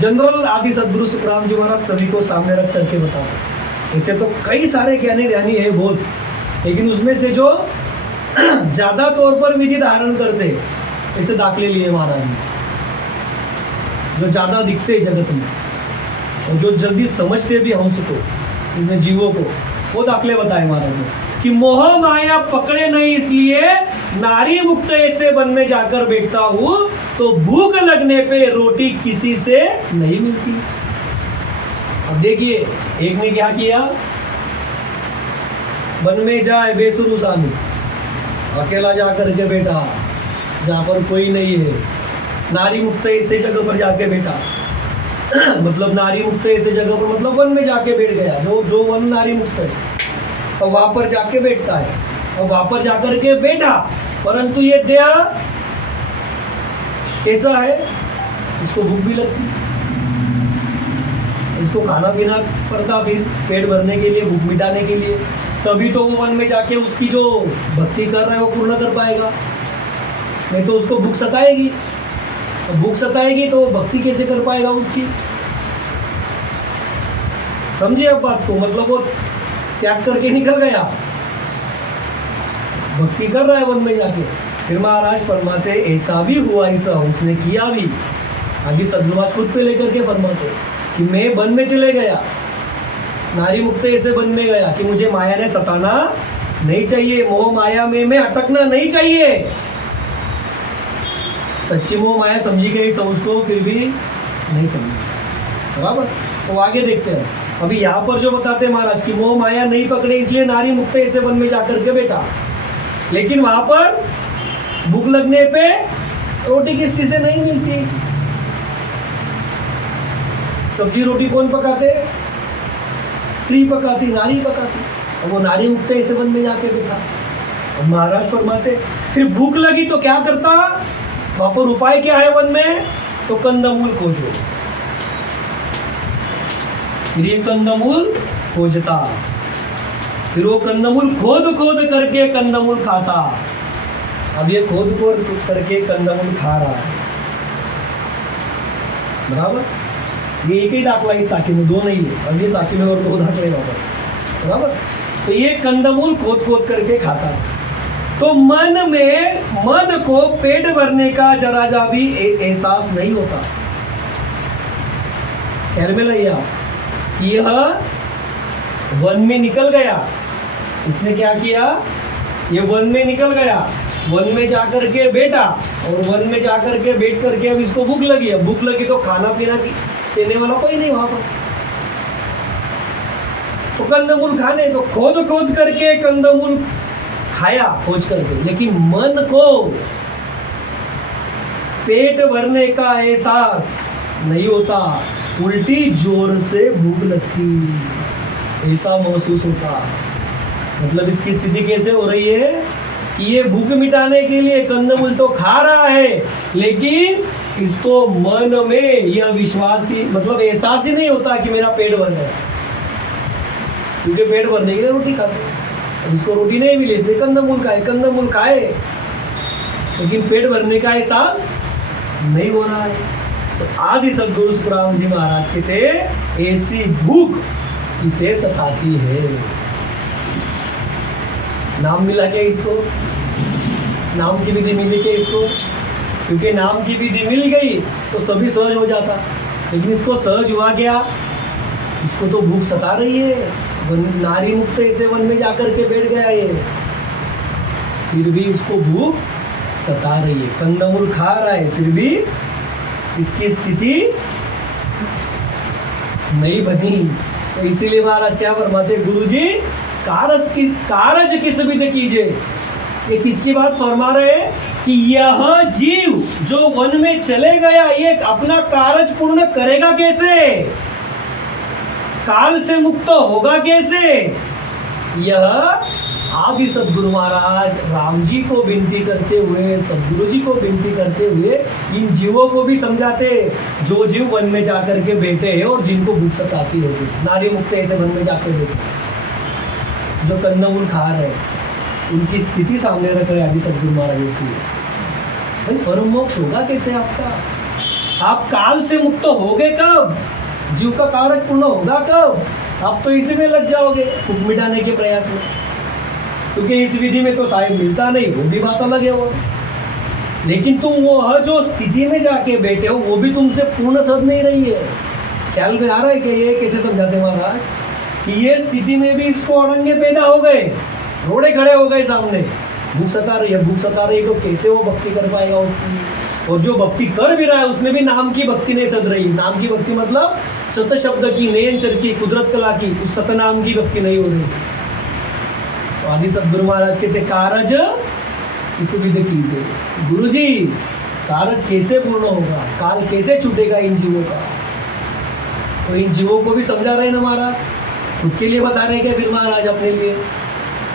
जनरल आदि सदगुरु सुखराम जी महाराज सभी को सामने रख करके बताते। ऐसे तो कई सारे ज्ञानी ध्यानी है बहुत, लेकिन उसमें से जो ज्यादा तौर पर विधि धारण करते ऐसे दाखले लिए महाराज ने, जो ज्यादा दिखते जगत में और जो जल्दी समझते भी हंस को, इन जीवों को, वो दाखले बताए महाराज ने कि मोह माया पकड़े नहीं इसलिए नारी मुक्त ऐसे वन में जाकर बैठता हूँ तो भूख लगने पे रोटी किसी से नहीं मिलती। अब देखिए एक ने क्या किया, वन में जाए बेसुरु स्वामी, अकेला जाकर के बैठा जहाँ पर कोई नहीं है, नारी मुक्त ऐसे जगह पर जाके बैठा मतलब नारी मुक्त ऐसे जगह पर मतलब वन में जाके बैठ गया, जो वन नारी मुक्त है, और वहां पर जाके बैठता है, और वहां पर जाकर के बैठा, परंतु ये देह कैसा है, इसको भूख भी लगती, इसको खाना पीना पड़ता फिर पेट भरने के लिए, भूख मिटाने के लिए, तभी तो वो वन में जाके उसकी जो भक्ति कर रहा है वो पूर्ण कर पाएगा, नहीं तो उसको भूख सताएगी, और भूख सताएगी तो भक्ति कैसे कर पाएगा उसकी। समझिए अब बात को, मतलब वो त्याग करके निकल गया, भक्ति कर रहा है वन में जाके। फिर महाराज फरमाते ऐसा भी हुआ, ऐसा उसने किया भी। आगे सदगुरुराज खुद पे लेकर के फरमाते कि मैं वन में चले गया, नारी मुक्त ऐसे वन में गया कि मुझे माया ने सताना नहीं चाहिए, मोह माया में मैं अटकना नहीं चाहिए। सच्ची मोह माया समझी गई समझ को, फिर भी नहीं समझी, बराबर। तो आगे देखते हैं अभी यहाँ पर जो बताते हैं महाराज कि मोह माया नहीं पकड़े इसलिए नारी मुक्त ऐसे वन में जाकर के बैठा, लेकिन वहां पर भूख लगने पे रोटी किसी से नहीं मिलती। सब्जी रोटी कौन पकाते, स्त्री पकाती, नारी पकाती, और वो नारी मुक्त ऐसे वन में जाके बैठा। अब महाराज फरमाते फिर भूख लगी तो क्या करता, वहां पर उपाय क्या है वन में, तो कंदमूल खोजो। फिर ये कंदमूल खोजता, फिर वो कंदमूल खोद खोद करके कंदमूल खाता। अब ये खोद खोद करके कंदमूल खा रहा है, बराबर। ये एक ही दाखला इस साखी में, 2 नहीं है, अगली साखी में और 2 दाखले वापस, बराबर। तो ये कंदमूल खोद खोद करके खाता है। तो मन को पेट भरने का जरा जा भी एहसास नहीं होता। ख्याल में रहिए आप, यह वन में निकल गया, इसने क्या किया, ये वन में निकल गया, वन में जाकर के बैठा, और वन में जाकर के बैठ करके अब इसको भूख लगी। अब भूख लगी तो खाना पीना देने वाला कोई नहीं वहां पर, तो कंदमूल खाने, तो खोद खोद करके कंदमूल खाया खोज करके, लेकिन मन को पेट भरने का एहसास नहीं होता, उल्टी जोर से भूख लगती ऐसा महसूस होता। मतलब इसकी स्थिति कैसे हो रही है कि ये भूख मिटाने के लिए कंदमूल तो खा रहा है, लेकिन इसको मन में यह विश्वास ही, मतलब एहसास ही नहीं होता कि मेरा पेट भर गया, क्योंकि पेट भरने के लिए रोटी खाते हैं। इसको रोटी नहीं मिली, इसने कंदमूल खाए, लेकिन पेट भरने का एहसास नहीं हो रहा है। तो आदि सदगुरु सुखराम जी महाराज कहते ऐसी भूख इसे सताती है। नाम मिला क्या इसको, नाम की विधि मिली क्या इसको, क्योंकि नाम की विधि मिल गई तो सभी सहज हो जाता, लेकिन इसको सहज हुआ क्या, इसको तो भूख सता रही है। नारी मुक्त ऐसे वन में जाकर के बैठ गया ये, फिर भी इसको भूख सता रही है, कंदमूल खा रहा है, फिर भी इसकी स्थिति नहीं बनी। तो इसीलिए महाराज क्या फरमाते, गुरुजी कारज किस विधि कीजिए। ये किसकी बात फरमा रहे हैं, कि यह जीव जो वन में चले गया ये अपना कार्य पूर्ण करेगा कैसे, काल से मुक्त होगा कैसे। यह आदि सदगुरु महाराज राम जी को विनती करते हुए, सदगुरु जी को विनती करते हुए इन जीवों को भी समझाते, जो जीव वन में जाकर के बैठे हैं और जिनको भूख सताती होगी, नारी मुक्त ऐसे वन में जाकर बैठे, जो कंदमूल खा रहे, उनकी स्थिति सामने रख रहे आदि सदगुरु महाराज। इसलिए भाई परम मोक्ष होगा कैसे आपका, आप काल से मुक्त होगे कब, जीव का कार्य पूर्ण होगा कब, आप तो इसी में लग जाओगे भूख मिटाने के प्रयास में, क्योंकि इस विधि में तो शायद मिलता नहीं, वो भी बात अलग है वो। लेकिन तुम वो जो स्थिति में जाके बैठे हो वो भी तुमसे पूर्ण सद नहीं रही है। ख्याल में आ रहा है कि ये कैसे समझाते महाराज कि ये स्थिति में भी इसको अड़ंगे पैदा हो गए, रोड़े खड़े हो गए सामने, भूख सता रही है, भूख सता रही है, तो कैसे वो भक्ति कर पाएगा उसकी। और जो भक्ति कर भी रहा है उसमें भी नाम की भक्ति नहीं सद रही। नाम की भक्ति मतलब सत शब्द की, नयनचर की, कुदरत कला की, उस सत नाम की भक्ति नहीं हो रही। तो आदि सदगुरु महाराज कहते कारज इस विधि कीजिए। गुरु जी कारज कैसे पूर्ण होगा, काल कैसे छूटेगा इन जीवों का। तो इन जीवों को भी समझा रहे ना महाराज, खुद के लिए बता रहे क्या फिर महाराज अपने लिए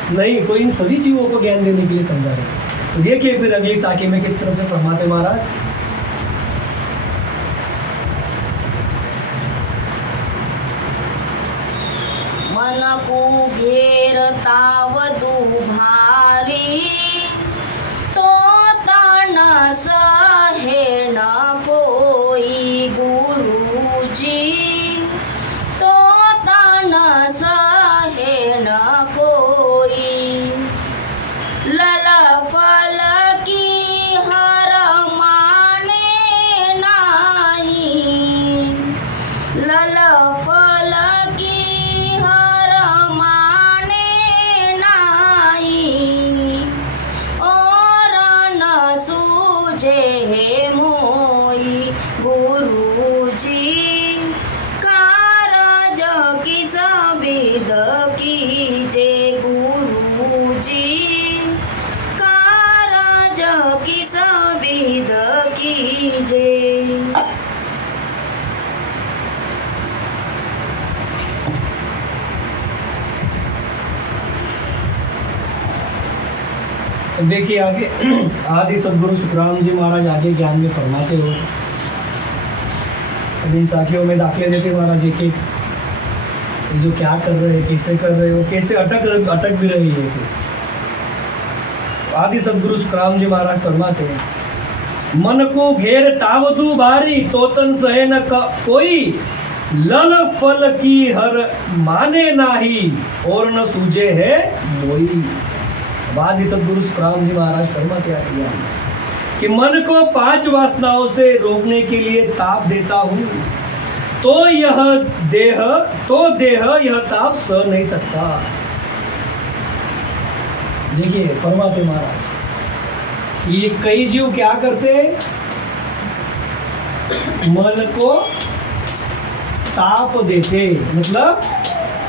नहीं, तो इन सभी जीवों को ज्ञान देने के लिए समझा रहे हैं। तो देखिए फिर अगली साखी में किस तरह से फरमाते महाराज। मन को घेरतावदु भारी, तो तन सहे न कोई गुरुजी, तो तन सहे न कोई। लल फल की हर माने नाही, लल फल की हर माने नाही, और न सूझे है मोई गुरुजी। कारज किस विध कीजे गुरुजी, कारज किस विध कीजे। देखिए आगे आदि सदगुरु सुखराम जी महाराज आगे ज्ञान में फरमाते हो। अब इन साखियों में दाखिले देते महाराज एक एक, ये जो क्या कर रहे हैं, कैसे कर रहे हो, कैसे अटक भी रही है। आदि सदगुरु सुखराम जी महाराज फरमाते हैं, मन को घेर तावदू भारी, तोतन सहे न कोई, लल फल की हर माने नाही, और न सूझे है मोई। आदि सदगुरु सुखराम जी महाराज फरमाते हैं कि मन को 5 वासनाओं से रोकने के लिए ताप देता हूँ, तो देह यह ताप सह नहीं सकता। देखिए फरमाते महाराज, ये कई जीव क्या करते हैं, मन को ताप देते, मतलब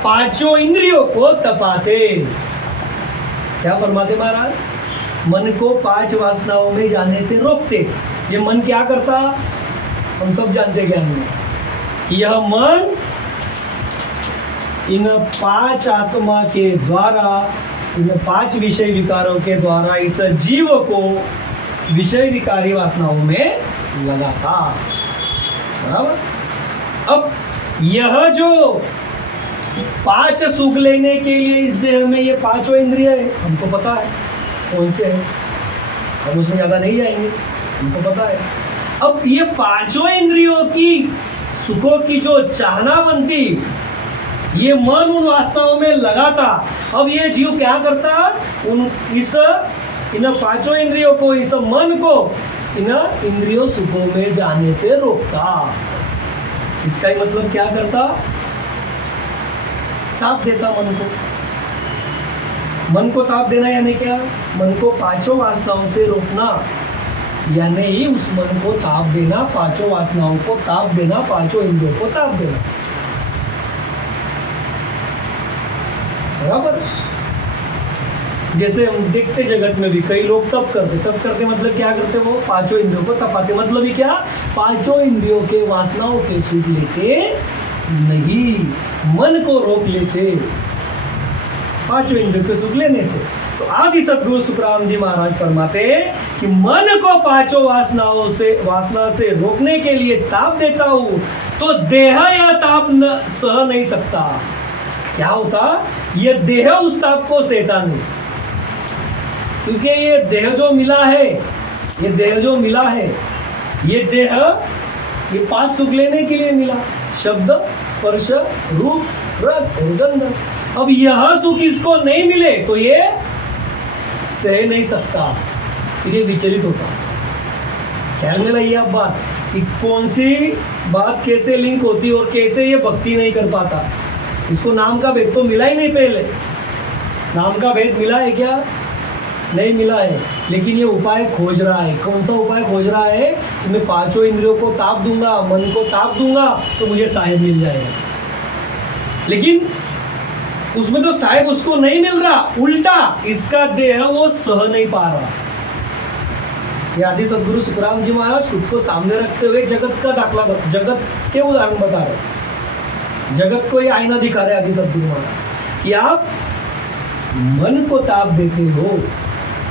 5 इंद्रियों को तपाते। क्या फरमाते महाराज, मन को 5 वासनाओं में जाने से रोकते। ये मन क्या करता, हम सब जानते ज्ञान में, यह मन इन 5 आत्मा के द्वारा, इन 5 विषय विकारों के द्वारा इस जीव को विषय विकारी वासनाओं में लगाता। बराबर। अब यह जो 5 सुख लेने के लिए इस देह में ये 5 इंद्रिय है, हमको पता है कौन से है, हम उसमें ज़्यादा नहीं जाएंगे, हमको पता है। अब ये 5 इंद्रियों की सुखों की जो चाहना बनती, ये मन उन वासनाओं में लगाता। अब ये जीव क्या करता, इन 5 इंद्रियों को, इस मन को इन इंद्रियों सुखों में जाने से रोकता। इसका ही मतलब क्या करता, ताप देता मन को। मन को ताप देना यानी क्या, मन को 5 वासनाओं से रोकना, यानी ही उस मन को ताप देना, 5 वासनाओं को ताप देना, 5 इंद्रियों को ताप देना। बराबर। जैसे हम देखते जगत में भी कई लोग तप करते मतलब क्या करते, वो पांचों इंद्रियों को तपाते, मतलब ही क्या, पांचों इंद्रियों के वासनाओं के सुख लेते नहीं, मन को रोक लेते पांचों इंद्रियों के सुख लेने से। तो आदि सद्गुरु सुखराम जी महाराज फरमाते कि मन को पांचों वासना से रोकने के लिए ताप देता हूं, तो देह यह ताप सह नहीं सकता। क्या होता, ये देह उस ताप को सहता नहीं, क्योंकि ये देह जो मिला है, ये देह ये पांच सुख लेने के लिए मिला, शब्द स्पर्श रूप रस और गंध। अब यह सुख इसको नहीं मिले तो ये सह नहीं सकता, फिर ये विचलित होता। ख्याल में लाइए आप बात कि कौन सी बात कैसे लिंक होती और कैसे ये भक्ति नहीं कर पाता। इसको नाम का भेद तो मिला ही नहीं, पहले नाम का भेद मिला है क्या, नहीं मिला है, लेकिन ये उपाय खोज रहा है। कौन सा उपाय खोज रहा है कि मैं पांचों इंद्रियों को ताप दूंगा, मन को ताप दूंगा तो मुझे साहेब मिल जाएगा, लेकिन उसमें तो साहेब उसको नहीं मिल रहा, उल्टा इसका देह वो सह नहीं पा रहा। ये आदि सद्गुरु सुखराम जी महाराज खुद को सामने रखते हुए जगत के उदाहरण बता रहे, जगत को ये आईना दिखा रहे आदि सद्गुरु महाराज कि आप मन को ताप देते हो,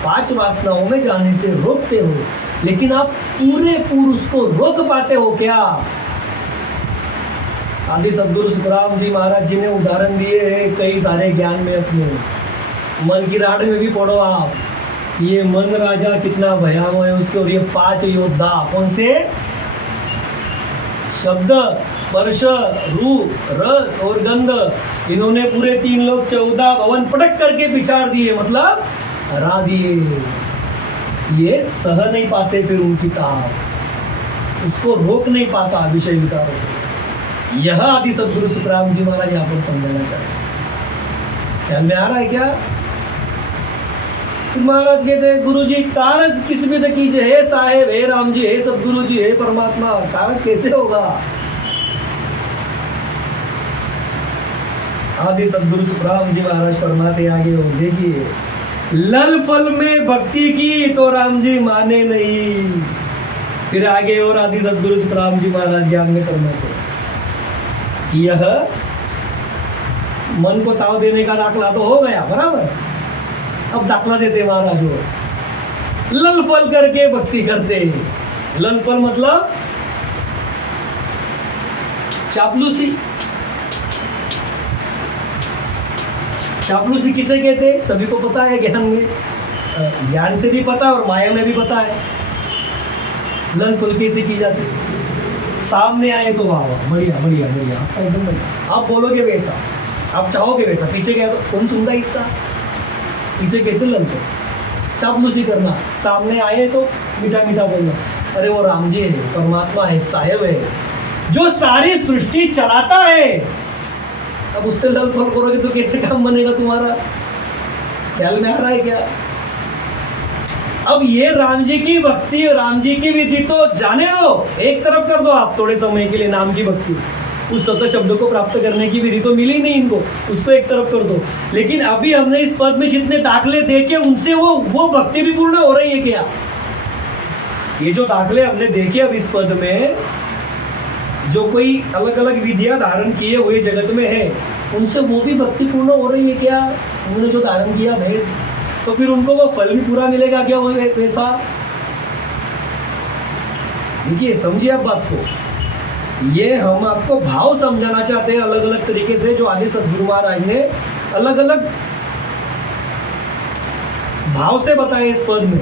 पांच वासनाओं में जाने से रोकते हो, लेकिन आप पूरे उसको रोक पाते हो क्या। आदि सद्गुरु सुखराम जी महाराज जी ने उदाहरण दिए हैं कई सारे ज्ञान में अपने। मन की राड में भी पढ़ो आप, ये मन राजा कितना भयावह है उसके, और ये पांच योद्धा कौन से, शब्द स्पर्श रूप रस और गंध, इन्होंने पूरे 3 लोग 14 भवन पटक करके पिछाड़ दिए, मतलब हरा दिए। ये सह नहीं पाते फिर उनकी ताप, उसको रोक नहीं पाता विषय विकारों को। यह आदि सद्गुरु सुखराम जी महाराज यहाँ पर समझाना चाहते। ख्याल में आ रहा है क्या। फिर महाराज कहते हैं गुरु जी कारज किस विध कीजिए, हे साहेब, हे राम जी, हे सद्गुरु जी, हे परमात्मा, कारज कैसे होगा। आदि सद्गुरु सुखराम जी महाराज फरमाते आगे हो, देखिए लल फल में भक्ति की तो राम जी माने नहीं। फिर आगे और आदि सद्गुरु सुखराम जी महाराज ज्ञान में फरमाते यह मन को ताव देने का दाखला तो हो गया बराबर। अब दाखला देते महाराज हो, लल फल करके भक्ति करते। लल फल मतलब चापलूसी। चापलूसी किसे कहते हैं सभी को पता है, ज्ञान में, ज्ञान से भी पता और माया में भी पता है। लल फल कैसे की जाती है, सामने आए तो वाह वाह बढ़िया बढ़िया बढ़िया, आपका एकदम बढ़िया, आप बोलोगे वैसा, आप चाहोगे वैसा, पीछे गया तो कौन सुनता है इसका, इसे कहते लल फल। चापलूसी करना, सामने आए तो मीठा मीठा बोलना, अरे वो राम जी है, परमात्मा है, साहेब है, जो सारी सृष्टि चलाता है। अब उससे लल फल करोगे तो कैसे काम बनेगा तुम्हारा। ख्याल में आ रहा है क्या। अब ये राम जी की भक्ति, राम जी की विधि तो जाने दो, एक तरफ कर दो आप थोड़े समय के लिए। नाम की भक्ति, उस सत शब्द को प्राप्त करने की विधि तो मिली नहीं इनको, उसको एक तरफ कर दो। लेकिन अभी हमने इस पद में जितने दाखले देखे उनसे वो भक्ति भी पूर्ण हो रही है क्या। ये जो दाखले हमने देखे अब इस पद में, जो कोई अलग अलग विधियां धारण किए हुए जगत में है, उनसे वो भी भक्ति पूर्ण हो रही है क्या। उन्होंने जो धारण किया भेद, तो फिर उनको वो फल भी पूरा मिलेगा क्या वो वैसा। देखिए समझिए आप बात को, ये हम आपको भाव समझाना चाहते हैं अलग अलग तरीके से, जो आदि सद्गुरु महाराज ने अलग अलग भाव से बताए इस पद में,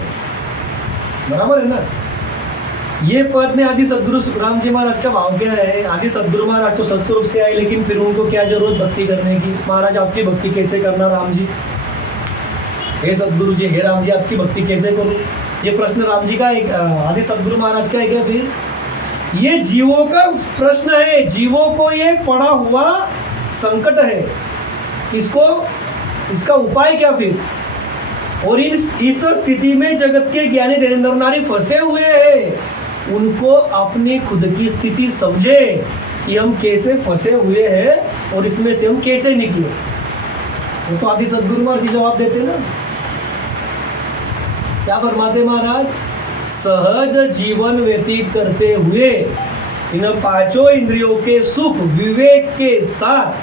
बराबर है ना। ये पद में आदि सद्गुरु सुखराम जी महाराज का भाव क्या है। आदि सद्गुरु महाराज तो सत्स्वरूप से आए, लेकिन फिर उनको क्या जरूरत भक्ति करने की। महाराज आपकी भक्ति कैसे करना राम जी, हे सद्गुरु जी, हे राम जी आपकी भक्ति कैसे करूं, ये प्रश्न राम जी का एक, आदि सद्गुरु महाराज का है क्या। फिर ये जीवों का प्रश्न है, जीवों को ये पड़ा हुआ संकट है, इसका उपाय क्या फिर। और इस स्थिति में जगत के ज्ञानी नर नारी फंसे हुए हैं, उनको अपनी खुद की स्थिति समझे कि हम कैसे फंसे हुए हैं और इसमें से हम कैसे निकले। वो तो आदि सद्गुरु महाराज जी जवाब देते ना, क्या फरमाते महाराज? सहज जीवन व्यतीत करते हुए इन पांचों इंद्रियों के सुख विवेक के साथ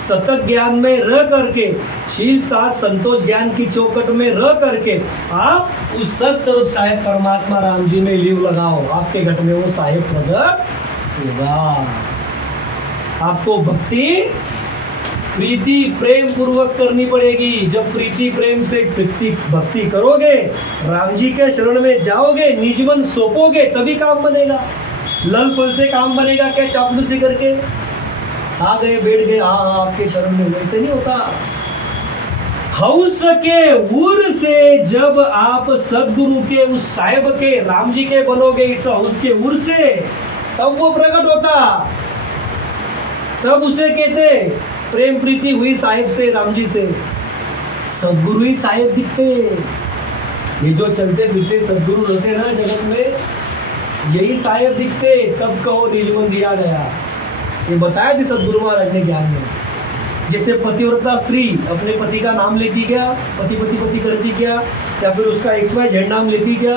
सतत ज्ञान में रह करके, शील साथ संतोष ज्ञान की चौकट में रह करके आप उस सत्स्वरूप साहेब परमात्मा राम जी में लीव लगाओ, आपके घट में वो साहेब प्रकट होगा। आपको भक्ति प्रीति प्रेम पूर्वक करनी पड़ेगी। जब प्रीति प्रेम से भक्ति करोगे, राम जी के शरण में जाओगे, निजमन सौंपोगे, तभी काम बनेगा। लल फल से काम बनेगा क्या? चापलूसी करके आ गए बैठ गए हाँ आपके शरण में, वैसे नहीं होता। हंस के उर से जब आप सदगुरु के उस साहेब के राम जी के बनोगे, इस हंस के उर से, तब वो प्रकट होता। तब उसे कहते प्रेम प्रीति हुई साहेब से, राम जी से। सदगुरु ही साहेब दिखते। ये जो चलते फिरते सदगुरु रहते ना जगत में, यही साहेब दिखते। तब कहो निजमन दिया गया। ये बताया थी सदगुरु महाराज ने ज्ञान में। जैसे पतिव्रता स्त्री अपने पति का नाम लेती क्या? पति पति पति करती क्या? या फिर उसका XYZ नाम लेती क्या?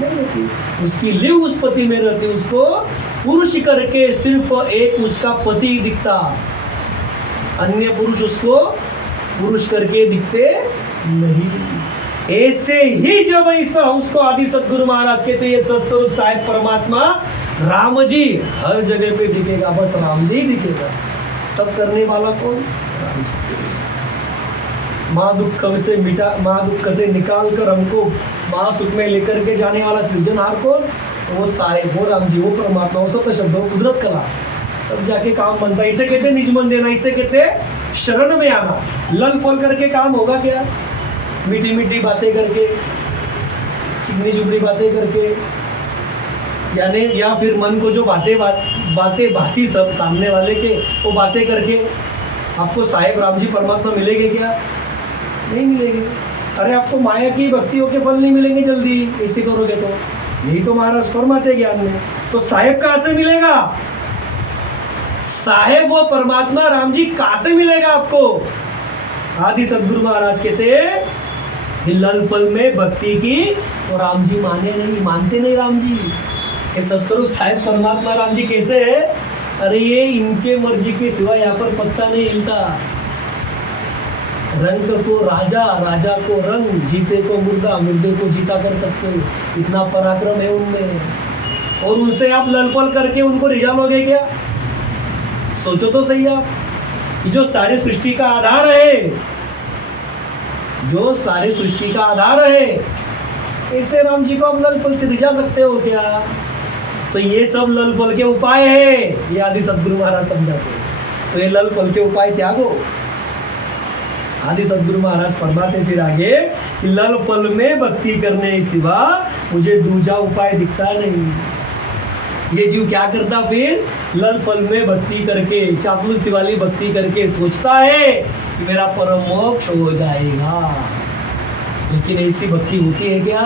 नहीं लेती। उसकी लिव उस पति में रहती, उसको पुरुष करके सिर्फ एक उसका पति दिखता, अन्य पुरुष उसको पुरुष करके दिखते नहीं। ऐसे ही जब ऐसा उसको आदि सदगुरु महाराज कहते ये सत्स्वरूप साहेब परमात्मा राम जी हर जगह पे दिखेगा, बस राम जी दिखेगा। सब करने वाला कौन? राम जी। माँ दुख से निकाल कर हमको महासुख में लेकर के जाने वाला सृजनहार कौन? तो वो साहेब, वो राम जी, वो परमात्मा, वो सत्य शब्द, वो कुदरत कला। तब जाके काम बनता है। इसे कहते निजमन देना, इसे कहते शरण में आना। लल फल करके काम होगा क्या? मीठी मीठी बातें करके, चिकनी चुपड़ी बातें करके, यानी या फिर मन को जो बातें भाती सब सामने वाले के, वो बातें करके आपको साहेब राम जी परमात्मा मिलेंगे क्या? नहीं मिलेंगे। अरे आपको माया की भक्तियों के फल नहीं मिलेंगे जल्दी, ऐसे करोगे तो। यही तो महाराज फरमाते ज्ञान में। तो साहेब कहाँ से मिलेगा? साहेब वो परमात्मा राम जी कहाँ से मिलेगा आपको? आदि सदगुरु महाराज कहते लल फल में भक्ति की तो राम जी मानते नहीं राम जी। ये सत्स्वरूप साहेब परमात्मा राम जी कैसे है? अरे ये इनके मर्जी के सिवा यहाँ पर पत्ता नहीं हिलता। रंग को राजा, राजा को रंग, जीते को मुर्दा, मुर्दे को जीता कर सकते, इतना पराक्रम है उनमें। और उनसे आप ललपल करके उनको रिझा लोगे क्या? सोचो तो सही आप। जो सारे सृष्टि का आधार है, जो सारे सृष्टि का आधार है, ऐसे राम जी को आप ललपल से रिझा सकते हो क्या? तो ये सब ललपल के उपाय है, ये आदि सदगुरु महाराज समझाते। तो ये ललपल के उपाय त्यागो। आदि सदगुरु महाराज फरमाते फिर आगे कि लल पल में भक्ति करने के सिवा मुझे दूजा उपाय दिखता नहीं। ये जीव क्या करता फिर? लल पल में भक्ति करके, चापलूसी वाली भक्ति करके सोचता है कि मेरा परम मोक्ष हो जाएगा। लेकिन ऐसी भक्ति होती है क्या?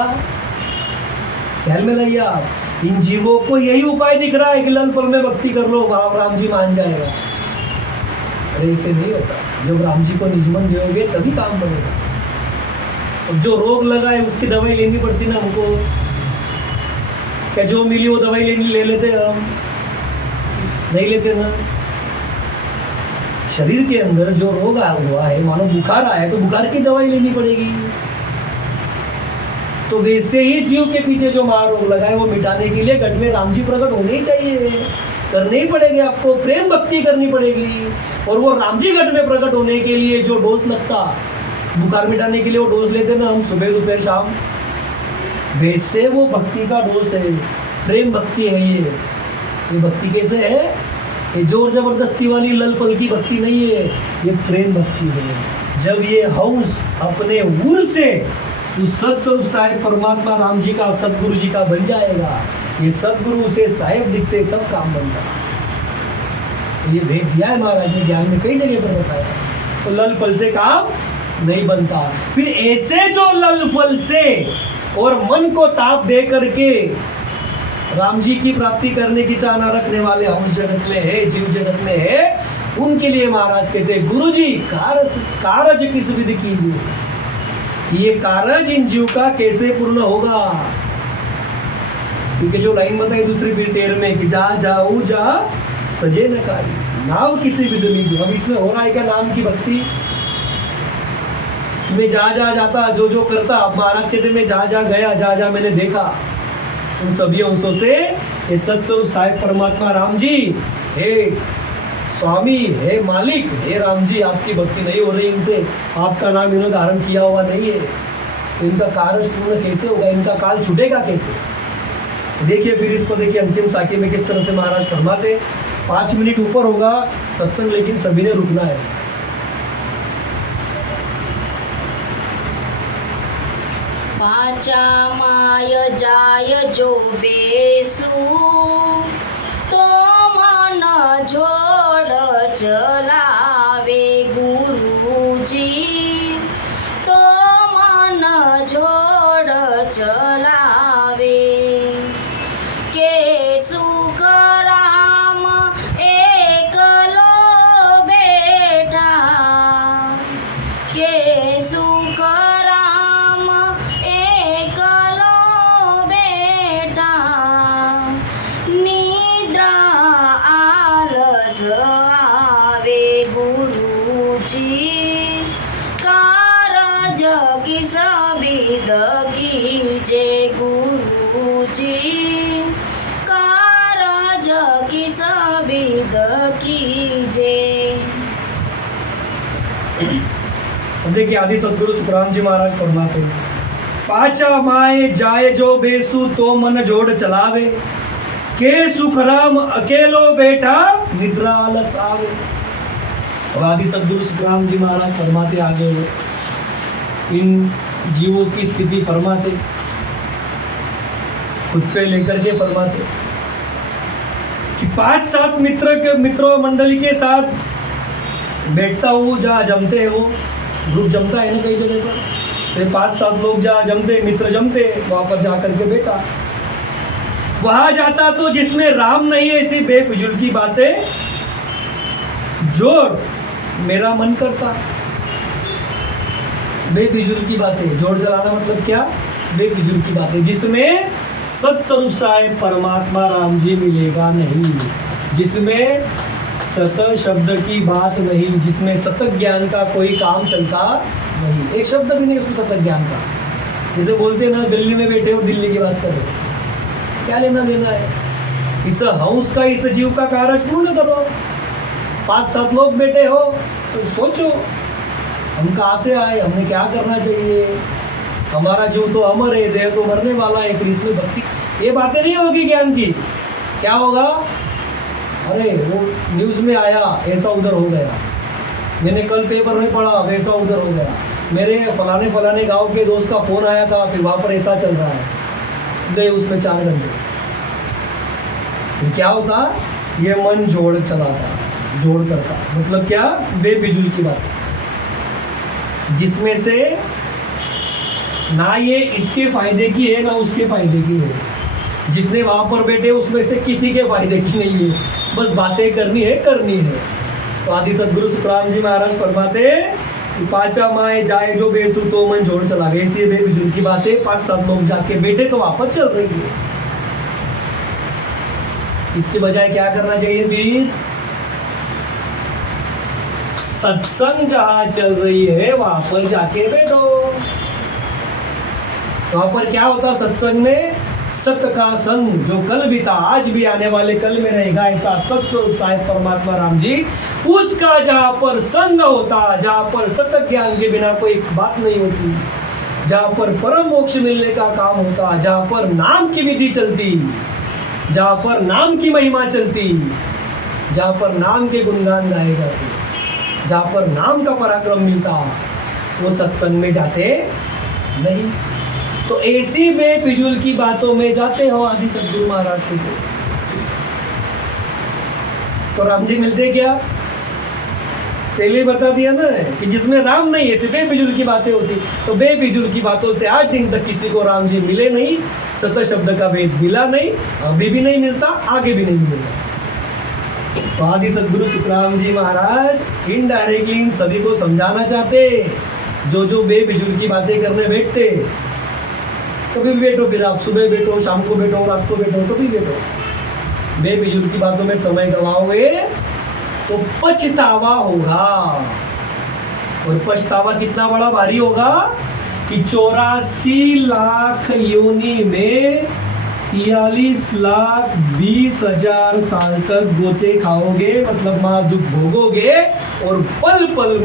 ख्याल में लाइए आप। इन जीवों को यही उपाय दिख रहा है कि लल पल में भक्ति कर लो, राम जी मान जाएगा। अरे ऐसे नहीं होता। जब राम जी को निजमन दोगे तभी काम बनेगा। अब जो रोग लगा है उसकी दवाई लेनी पड़ती ना हमको। क्या जो मिली वो दवाई ले लेते हम? नहीं लेते ना। शरीर के अंदर जो रोग आया हुआ है, मानो बुखार आया तो बुखार की दवाई लेनी पड़ेगी। तो वैसे ही जीव के पीछे जो महारोग लगा है वो मिटाने के लिए घट में राम जी प्रकट होने ही चाहिए, करने ही पड़ेगी। आपको प्रेम भक्ति करनी पड़ेगी। और वो राम जी घट में प्रकट होने के लिए जो डोज लगता, बुखार मिटाने के लिए वो डोज लेते ना हम सुबह दोपहर शाम, वैसे वो भक्ति का डोज है, प्रेम भक्ति है। ये भक्ति कैसे है? ये जोर जबरदस्ती वाली लल फल की भक्ति नहीं है, ये प्रेम भक्ति है। जब ये हंस अपने उर से उस सत्स्वरूप साहेब परमात्मा राम जी का, सदगुरु जी का बन जाएगा, ये सदगुरु से साहेब दिखते तब काम बनता। ये भेद दिया है महाराज ने ज्ञान में, कई जगह पर बताया। तो लल फल से काम नहीं बनता। फिर ऐसे जो लल फल से और मन को ताप दे करके राम जी की प्राप्ति करने की चाहना रखने वाले हंस जगत में है, जीव जगत में है, उनके लिए महाराज कहते हैं गुरु जी कारज किस विधि कीजिए। ये कारज इन जीव का कैसे पूर्ण होगा? क्योंकि जो लाइन बताई दूसरी टेर में कि जा जाऊ जा सजे न कारी, नाव किसी विद लीजिए। अब इसमें हो रहा है क्या नाम की भक्ति? मैं जा जाता, जो करता। अब महाराज कहते मैं जा गया, जा मैंने देखा। उन सभी अंशों से ये सत्स्वरूप साहिब परमात्मा राम जी, हे स्वामी, हे मालिक, हे राम जी, आपकी भक्ति नहीं हो रही इनसे, आपका नाम इन्होंने धारण किया हुआ नहीं है, तो इनका कार्य पूर्ण कैसे होगा? इनका काल छूटेगा कैसे? देखिए फिर इस पर देखिए अंतिम साखी में किस तरह से महाराज फरमाते। 5 मिनट ऊपर होगा सत्संग, लेकिन सभी ने रुकना है। पाचा माय जाय जो बेसु, तो मन जोड़ चलावे गुरुजी, तो मन जोड़ चलावे। के सुख राम एकलो बेठा, के सुख राम एकलो बेठा, निद्रा आलस आवे गुरुजी, कारज किस विद कीजे गुरुजी, कारज किस विद कीजे। अब देखिए आदि सदगुरु सुखराम जी महाराज फरमाते हैं, पाचा माए जाए जो बेसु, तो मन जोड़ चलावे, के सुख राम अकेलो बैठा, निद्रा आलस आवे। अब आदि सदगुरु सुखराम जी महाराज फरमाते आगे इन जीवों की स्थिति फरमाते, खुद पे लेकर के फरमाते कि 5-7 मित्रों मंडली के साथ बैठता हूँ, जहाँ जमते हो, ग्रुप जमता है ना कई जगह पर, तो 5-7 लोग जहाँ जमते, मित्र जमते, वहाँ पर जा करके बैठा। वहाँ जाता तो जिसमें राम नहीं है ऐसी बेफिजूल की बातें जोड़ मेरा मन करता। बेफिजूल की बातें जोड़ चलाना मतलब क्या? बेफिजूल की बातें जिसमें सत्स्वरूप साहिब परमात्मा राम जी मिलेगा नहीं, जिसमें सत शब्द की बात नहीं, जिसमें सतत ज्ञान का कोई काम चलता नहीं, एक शब्द भी नहीं उसमें सतत ज्ञान का। जैसे बोलते हैं ना दिल्ली में बैठे हो, दिल्ली की बात करो, क्या लेना देना है? इस हंस का, इस जीव का कार्य पूर्ण करो। 5-7 लोग बैठे हो तो सोचो हम कहाँ से आए, हमने क्या करना चाहिए, हमारा जीव तो अमर है, देह तो मरने वाला है, फिर इसमें भक्ति, ये बातें नहीं होगी ज्ञान की। क्या होगा? अरे वो न्यूज़ में आया ऐसा उधर हो गया, मैंने कल पेपर में पढ़ा वैसा उधर हो गया, मेरे फलाने गांव के दोस्त का फ़ोन आया था, फिर वहाँ पर ऐसा चल रहा है, गए उसमें 4 घंटे। तो क्या होता? ये मन जोड़ चलाता, जोड़ करता, मतलब क्या? बेफिजूल की बात, जिसमें से ना ये इसके फायदे की है ना उसके फायदे की है। जितने वहाँ पर बैठे उसमें से किसी के फायदे की नहीं है, बस बातें करनी है। तो आदि सदगुरु सुखराम जी महाराज फरमाते कि पाचा माए जाए जो बेसु, तो मन जोड़ चला गए। ऐसी बेफिजूल की बातें 5-7 लोग जाके बैठे तो वापस चल रही है। इसके बजाय क्या करना चाहिए फिर? सत्संग जहां चल रही है वहां पर जाके बैठो। वहां पर क्या होता? सत्संग में सत्य का संग, जो कल भी था आज भी आने वाले कल में रहेगा, ऐसा सत्स्वरूप साहिब परमात्मा राम जी, उसका जहाँ पर संग होता, जहाँ पर सत्य ज्ञान के बिना कोई बात नहीं होती, जहाँ पर परम मोक्ष मिलने का काम होता, जहाँ पर नाम की विधि चलती, जहाँ पर नाम की महिमा चलती, जहाँ पर नाम के गुणगान गाए जाते, जहाँ पर नाम का पराक्रम मिलता, वो सत्संग में जाते नहीं। तो ऐसी बेफिजूल की बातों में जाते हो आदि सदगुरु महाराज के। तो राम जी मिलते क्या? पहले बता दिया ना कि जिसमें राम नहीं ऐसे बेफिजूल की बातें होती। तो बेफिजूल की बातों से आज दिन तक किसी को राम जी मिले नहीं, सत शब्द का भेद मिला नहीं, अभी भी नहीं मिलता, आगे भी नहीं मिलेगा। तो आदि सदगुरु सुखराम जी महाराज इनडायरेक्टली इन सभी को समझाना चाहते जो जो बेफिजूल की बातें करने बैठते, कभी भी बैठो, फिर आप सुबह बैठो, शाम को बैठो, रात को बैठो, कभी बैठो, बेफिजूल की बातों में समय गवाओगे तो पछतावा होगा। और पछतावा कितना बड़ा भारी होगा कि 84 लाख योनि में 43,20,000 साल तक गोते खाओगे, मतलब मां दुख भोगोगे और पल पल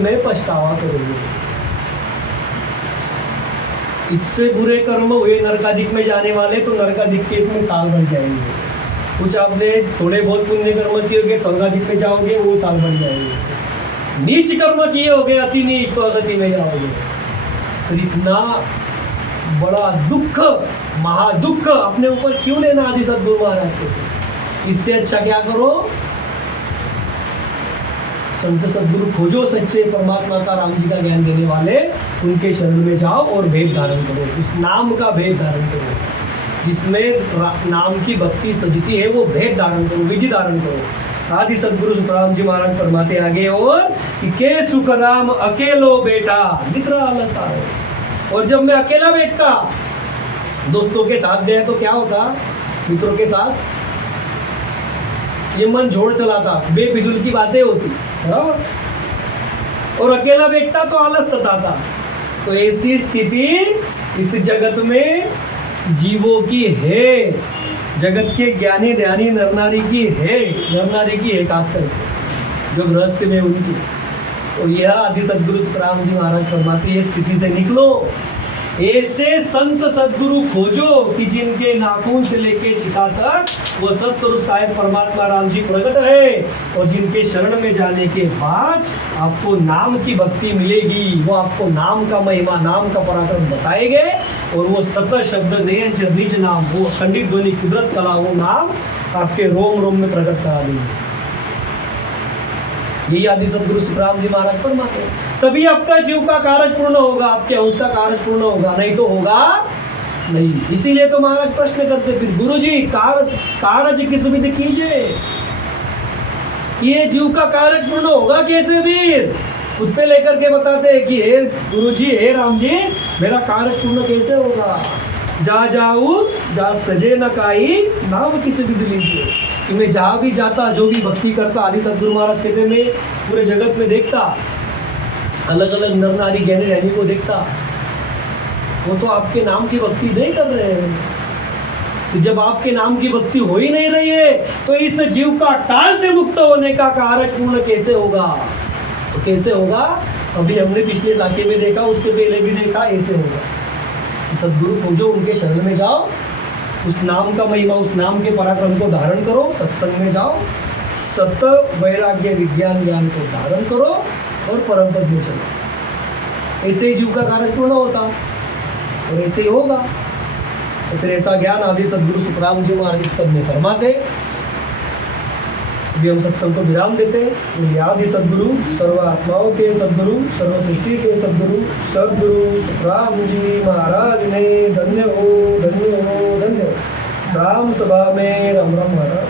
में पछतावा करोगे। इससे बुरे कर्म हुए नरकादिक में जाने वाले तो नरकादिक के इसमें साल बढ़ जाएंगे। कुछ आपने थोड़े बहुत पुण्य कर्म किए होंगे, स्वर्गादिक में जाओगे, वो साल बढ़ जाएंगे। नीच कर्म किए होंगे, अति नीच, तो अगति में जाओगे। फिर इतना बड़ा दुख, महादुख अपने ऊपर क्यों लेना आदि सद्गुरु महाराज को। इससे अच्छा क्या करो, संत सद्गुरु खोजो, सच्चे परमात्मा का, राम जी का ज्ञान देने वाले, उनके शरण में जाओ और भेद धारण करो। इस नाम का भेद धारण करो, जिसमें नाम की भक्ति सजती है वो भेद धारण करो, विधि धारण करो। आदि सद्गुरु सुखराम जी महाराज फरमाते आगे और कि के सुखराम अकेलो बेटा निद्रा आलसाए। और जब मैं अकेला बैठता, दोस्तों के साथ गए तो क्या होता, मित्रों के साथ, ये मन जोड़ चलाता, बेफिजूल की बातें होती, बराबर, और अकेला बैठता तो आलस सताता। तो ऐसी स्थिति इस जगत में जीवों की है, जगत के ज्ञानी ध्यानी नर नारी की है, नर नारी की है, खास करके जो गृहस्थ में उनकी। तो यह आदि सद्गुरु सुखराम जी महाराज फरमाते हैं, स्थिति से निकलो, ऐसे संत सद्गुरु खोजो कि जिनके नाखून से लेके शिखा तक वो सत्स्वरूप साहेब परमात्मा राम जी प्रकट है, और जिनके शरण में जाने के बाद आपको नाम की भक्ति मिलेगी। वो आपको नाम का महिमा, नाम का पराक्रम बताएंगे, और वो सत शब्द निज निज नाम, वो अखंडित ध्वनि कुदरत कला, वो नाम आपके रोम रोम में प्रकट करा देंगे। यही आदि सद्गुरु सुखराम जी महाराज फरमाते हैं। तभी आपका जीव का कार्य पूर्ण होगा, आपके अंश का कार्य पूर्ण होगा, नहीं तो होगा नहीं। इसीलिए तो महाराज प्रश्न करते फिर, गुरु जी कार्य किस विधि कीजिए, ये जीव का कार्य पूर्ण होगा कैसे वीर। खुद पे लेकर के बताते हैं कि हे गुरु जी, हे राम जी, मेरा कार्य पूर्ण कैसे होगा। जा जाऊं जा सजे न काई, नाम किसी विधि लीजिए। कि मैं जहाँ भी जाता, जो भी भक्ति करता, आदि सद्गुरु महाराज कहते मैं पूरे जगत में देखता, अलग अलग नर नारी ज्ञानी ध्यानी को देखता, वो तो आपके नाम की भक्ति नहीं कर रहे हैं। तो जब आपके नाम की भक्ति हो ही नहीं रही है, तो इस जीव का काल से मुक्त होने का कार्य पूर्ण कैसे होगा। तो कैसे होगा, अभी हमने पिछले साके में देखा, उसके पहले भी देखा, ऐसे होगा। सद्गुरु खोजो, उनके शरण में जाओ, उस नाम का महिमा, उस नाम के पराक्रम को धारण करो, सत्संग में जाओ, सत वैराग्य विज्ञान ज्ञान को धारण करो और परम पद में चलो। ऐसे ही जीव का कार्य पूर्ण होता और ऐसे ही होगा। तो फिर ऐसा ज्ञान आदि सद्गुरु सुखराम जी महाराज इस पद में फरमाते। अभी हम सत्संग को विराम देते हैं। आदि सद्गुरु, सर्व आत्माओं के सद्गुरु, सर्व सृष्टि के सद्गुरु, सद्गुरु सुखराम जी महाराज ने धन्य हो, धन्य हो, धन्य हो। राम सभा में राम राम महाराज।